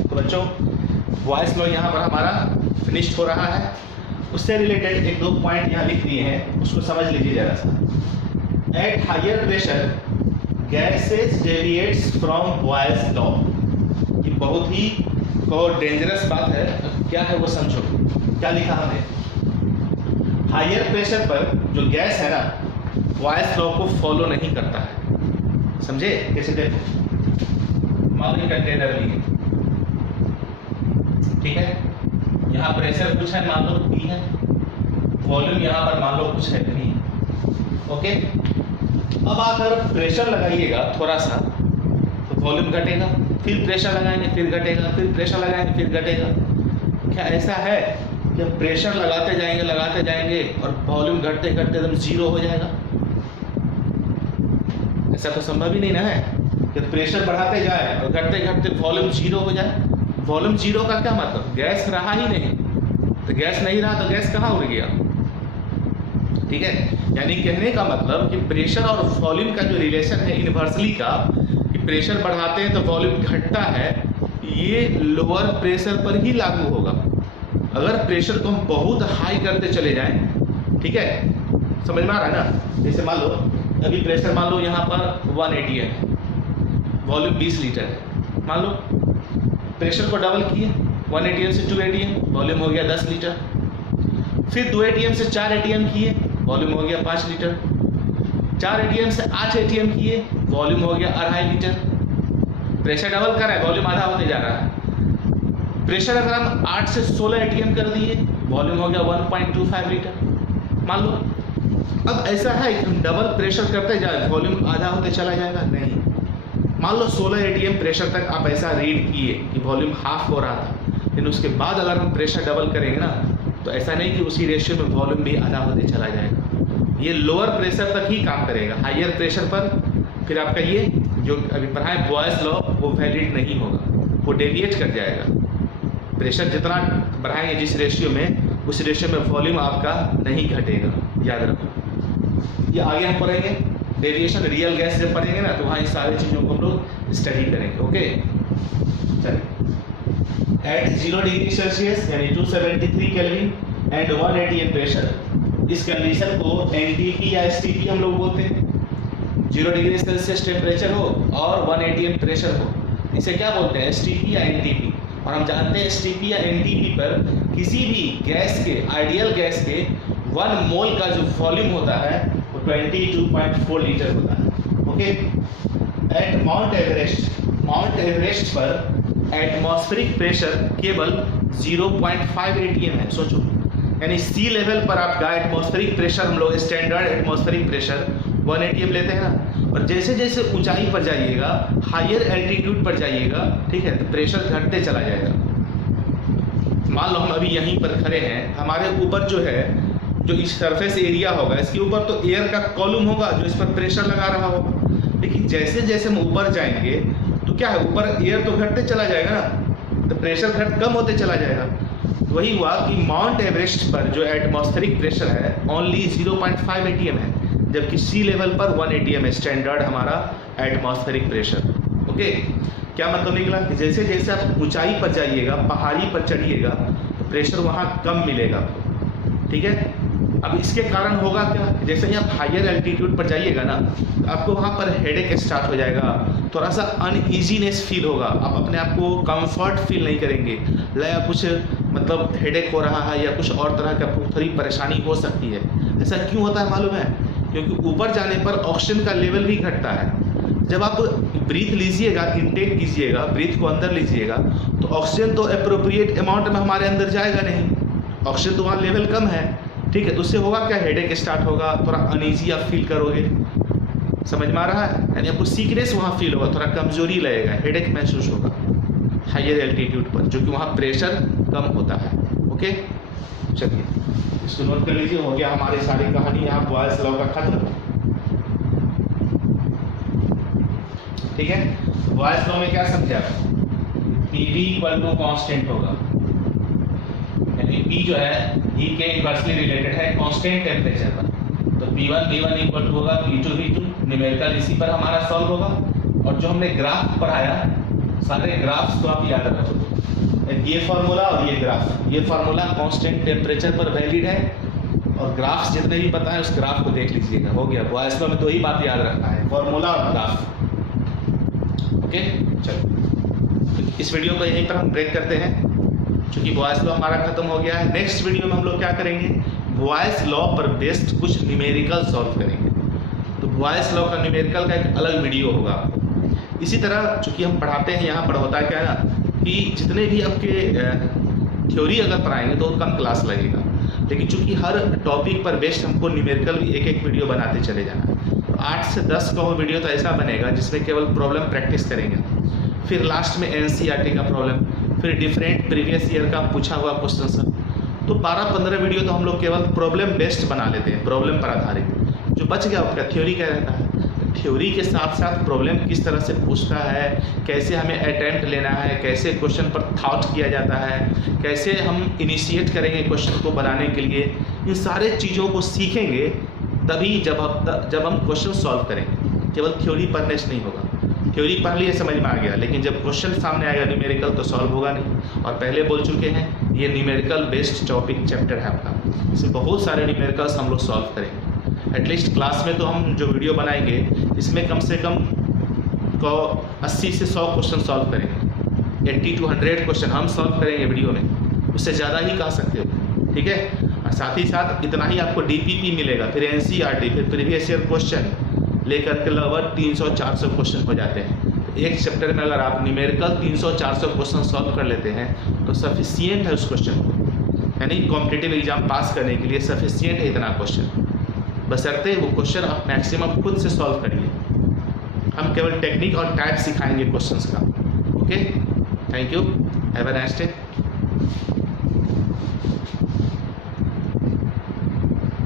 तो बच्चों, वॉइस लॉ यहाँ पर हमारा फिनिश्ड हो रहा है। उससे रिलेटेड एक दो पॉइंट यहाँ लिख दिए हैं, उसको समझ लीजिए जरा सा। At higher pressure gases deviates from Boyle's law. ये बहुत ही डेंजरस बात है, क्या है वो समझो। क्या लिखा हमने? हायर प्रेशर पर जो गैस है ना, बॉयल्स लॉ को फॉलो नहीं करता है। समझे कैसे? देखो, मान लो कंटेनर लिए, ठीक है, यहाँ प्रेशर कुछ है, मान लो P है, वॉल्यूम यहाँ पर मान लो कुछ है V। ओके, अब आकर प्रेशर लगाइएगा थोड़ा सा तो वॉल्यूम घटेगा, फिर प्रेशर लगाएंगे फिर घटेगा, फिर प्रेशर लगाएंगे फिर घटेगा। क्या ऐसा है कि प्रेशर लगाते जाएंगे और वॉल्यूम घटते घटते एकदम जीरो हो जाएगा? ऐसा तो संभव ही नहीं ना है कि प्रेशर बढ़ाते जाए और घटते घटते वॉल्यूम जीरो हो जाए। वॉल्यूम जीरो का क्या मतलब? गैस रहा ही नहीं, तो गैस नहीं रहा तो गैस कहाँ उड़ गया? ठीक है, यानी कहने का मतलब कि प्रेशर और वॉल्यूम का जो रिलेशन है इनवर्सली का, कि प्रेशर बढ़ाते हैं तो वॉल्यूम घटता है, ये लोअर प्रेशर पर ही लागू होगा। अगर प्रेशर को हम बहुत हाई करते चले जाएं, ठीक है, समझ में आ रहा है ना। जैसे मान लो अभी प्रेशर मान लो यहाँ पर 180 है, वॉल्यूम 20 लीटर है, मान लो प्रेशर को डबल किए 1 ATM से 2 ATM, वॉल्यूम हो गया 10 लीटर। फिर 2 ATM से 4 ATM किए, वॉल्यूम हो गया 5 लीटर। 4 ATM से 8 ATM किए, वॉल्यूम हो गया 2.5 लीटर। प्रेशर डबल कर रहा है, वॉल्यूम आधा होते जा रहा है। प्रेशर अगर हम 8 से 16 ATM कर दिए, वॉल्यूम हो गया 1.25 लीटर मान लो। अब ऐसा है कि हम डबल प्रेशर करते जाए, वॉल्यूम आधा होते चला जाएगा? नहीं। मान लो 16 ATM प्रेशर तक आप ऐसा रीड किए कि वॉल्यूम हाफ हो रहा था, लेकिन उसके बाद अगर हम प्रेशर डबल करेंगे ना, तो ऐसा नहीं कि उसी रेशियो में वॉल्यूम भी आधा होते चला जाएगा। ये लोअर प्रेशर तक ही काम करेगा, हायर प्रेशर पर फिर आपका ये जो अभी पढ़ा है बॉयस लॉ वो वैलिड नहीं होगा, वो डेविएट कर जाएगा। प्रेशर जितना बढ़ाएंगे जिस रेशियो में, उस रेशियो में वॉल्यूम आपका नहीं घटेगा, याद रखो। ये आगे हम पढ़ेंगे डेविएशन रियल गैस जब पढ़ेंगे ना, तो वहाँ इस सारी चीज़ों को हम लोग स्टडी करेंगे। ओके, चलिए। एट 0 डिग्री सेल्सियस यानी 273 केल्विन एंड 1 ATM प्रेशर, इस कंडीशन को NTP या STP हम लोग बोलते हैं। 0 डिग्री सेल्सियस टेम्परेचर हो और 1 ATM प्रेशर हो, इसे क्या बोलते हैं? STP या NTP। और हम जानते हैं STP या NTP पर किसी भी गैस के, आइडियल गैस के 1 मोल का जो वॉल्यूम होता है वो 22.4 लीटर होता है। ओके, एट माउंट एवरेस्ट पर एटमॉस्फेरिक प्रेशर केवल 0.5 ATM है। सोचो, यानी सी लेवल पर आपका एटमॉस्फेरिक प्रेशर, हम लोग स्टैंडर्ड एटमॉस्फेरिक प्रेशर 1 ATM लेते हैं ना, और जैसे जैसे ऊंचाई पर जाइएगा, हायर एल्टीट्यूड पर जाइएगा, ठीक है, तो प्रेशर घटते चला जाएगा। मान लो हम अभी यहीं पर खड़े हैं, हमारे ऊपर जो है, जो इस सरफेस एरिया होगा, इसके ऊपर तो एयर का कॉलम होगा जो इस पर प्रेशर लगा रहा होगा। लेकिन जैसे जैसे हम ऊपर जाएंगे तो क्या है, ऊपर एयर तो घटते चला जाएगा ना, तो प्रेशर कम होते चला जाएगा। वही हुआ कि माउंट एवरेस्ट पर जो एटमॉस्फेरिक प्रेशर है ओनली 0.5 ATM है, जबकि सी लेवल पर 1 ATM है स्टैंडर्ड हमारा एटमॉस्फेरिक प्रेशर। ओके, क्या मतलब निकला कि जैसे जैसे आप ऊंचाई पर जाइएगा, पहाड़ी पर चढ़िएगा, तो प्रेशर वहाँ कम मिलेगा आपको, ठीक है। अब इसके कारण होगा क्या, जैसे ही आप हायर एल्टीट्यूड पर जाइएगा ना, तो आपको वहाँ पर हेडेक स्टार्ट हो जाएगा, थोड़ा सा अनईजीनेस फील होगा, आप अपने आप को कंफर्ट फील नहीं करेंगे, या कुछ मतलब हेडेक हो रहा है या कुछ और तरह का थोड़ी परेशानी हो सकती है। ऐसा क्यों होता है मालूम है? क्योंकि ऊपर जाने पर ऑक्सीजन का लेवल भी घटता है। जब आप ब्रीथ लीजिएगा, इनटेक कीजिएगा, ब्रीथ को अंदर लीजिएगा, तो ऑक्सीजन तो अप्रोप्रिएट अमाउंट में हमारे अंदर जाएगा नहीं, ऑक्सीजन तो वहाँ लेवल कम है, ठीक है। उससे होगा क्या, हेडेक स्टार्ट होगा, थोड़ा अनईजी आप फील करोगे, समझ में आ रहा है? यानी आपको सीकनेस वहाँ फील होगा, थोड़ा कमजोरी लगेगा, हेडेक महसूस होगा हायर एल्टीट्यूड पर, जो कि वहाँ प्रेशर कम होता है। ओके, चलिए इसको नोट कर लीजिए। हो गया हमारी सारी कहानी यहाँ बॉयल्स लॉ का खत्म, ठीक है। बॉयल्स लॉ में क्या समझा, PV इक्वल टू कांस्टेंट होगा, यानी P जो है E के इनवर्सली रिलेटेड है कांस्टेंट टेम्परेचर पर, तो P1 V1 इक्वल टू होगा P2 V2, न्यूमेरिकल इसी पर हमारा सॉल्व होगा। और जो हमने ग्राफ पढ़ाया, सारे ग्राफ्स को आप याद रखो, ये फार्मूला और ये ग्राफ, ये फार्मूला कांस्टेंट टेम्परेचर पर वैलिड है, और ग्राफ्स जितने भी पता है उस ग्राफ को देख लीजिएगा। हो गया, बॉयल्स लॉ में 2 ही बात याद रखना है, फार्मूला और ग्राफ। ओके, चलो इस वीडियो को यहीं पर हम ब्रेक करते हैं, क्योंकि बॉयल्स लॉ हमारा खत्म हो गया है। नेक्स्ट वीडियो में हम लोग क्या करेंगे, बॉयल्स लॉ पर बेस्ड कुछ न्यूमेरिकल सॉल्व करेंगे। तो बॉयल्स लॉ का न्यूमेरिकल का एक अलग वीडियो होगा। इसी तरह चूँकि हम पढ़ाते हैं, यहाँ पर होता है क्या है ना, कि जितने भी आपके थ्योरी अगर पढ़ाएंगे तो कम क्लास लगेगा, लेकिन चूंकि हर टॉपिक पर बेस्ड हमको न्यूमेरिकल एक एक वीडियो बनाते चले जाना है, तो 8 से 10 का वो वीडियो तो ऐसा बनेगा जिसमें केवल प्रॉब्लम प्रैक्टिस करेंगे, फिर लास्ट में NCERT का प्रॉब्लम, फिर डिफरेंट प्रीवियस ईयर का पूछा हुआ क्वेश्चन सब। तो 12-15 वीडियो तो हम लोग केवल प्रॉब्लम बेस्ड बना लेते हैं, प्रॉब्लम पर आधारित। जो बच गया आपका थ्योरी क्या रहता है, थ्योरी के साथ साथ प्रॉब्लम किस तरह से पूछता है, कैसे हमें अटेम्प्ट लेना है, कैसे क्वेश्चन पर थॉट किया जाता है, कैसे हम इनिशिएट करेंगे क्वेश्चन को बनाने के लिए, इन सारे चीज़ों को सीखेंगे तभी जब हम क्वेश्चन सॉल्व करेंगे। केवल थ्योरी पढ़ने से नहीं होगा, थ्योरी पढ़ लिया, समझ में आ गया, लेकिन जब क्वेश्चन सामने आएगा न्यूमेरिकल तो सॉल्व होगा नहीं। और पहले बोल चुके हैं ये न्यूमेरिकल बेस्ड टॉपिक चैप्टर है आपका, इसमें बहुत सारे न्यूमेरिकल्स हम लोग सॉल्व करेंगे। एटलीस्ट क्लास में तो हम जो वीडियो बनाएंगे इसमें कम से कम 80 से 100 क्वेश्चन सॉल्व करेंगे, 80 to 100 क्वेश्चन हम सॉल्व करेंगे वीडियो में, उससे ज़्यादा ही कह सकते हो, ठीक है। और साथ ही साथ इतना ही आपको DPP मिलेगा, फिर NCERT, फिर प्रीवियस ईयर क्वेश्चन लेकर के लगभग 300-400 क्वेश्चन हो जाते हैं। एक चैप्टर में अगर आप न्यूमेरिकल 300-400 क्वेश्चन सॉल्व कर लेते हैं तो सफिशियंट है उस क्वेश्चन को, यानी कॉम्पिटिटिव एग्जाम पास करने के लिए सफिशियंट है इतना क्वेश्चन, बशर्ते वो क्वेश्चन आप मैक्सिमम खुद से सॉल्व करिए। हम केवल टेक्निक और टाइप सिखाएंगे क्वेश्चंस का। Okay, thank you, have a nice day.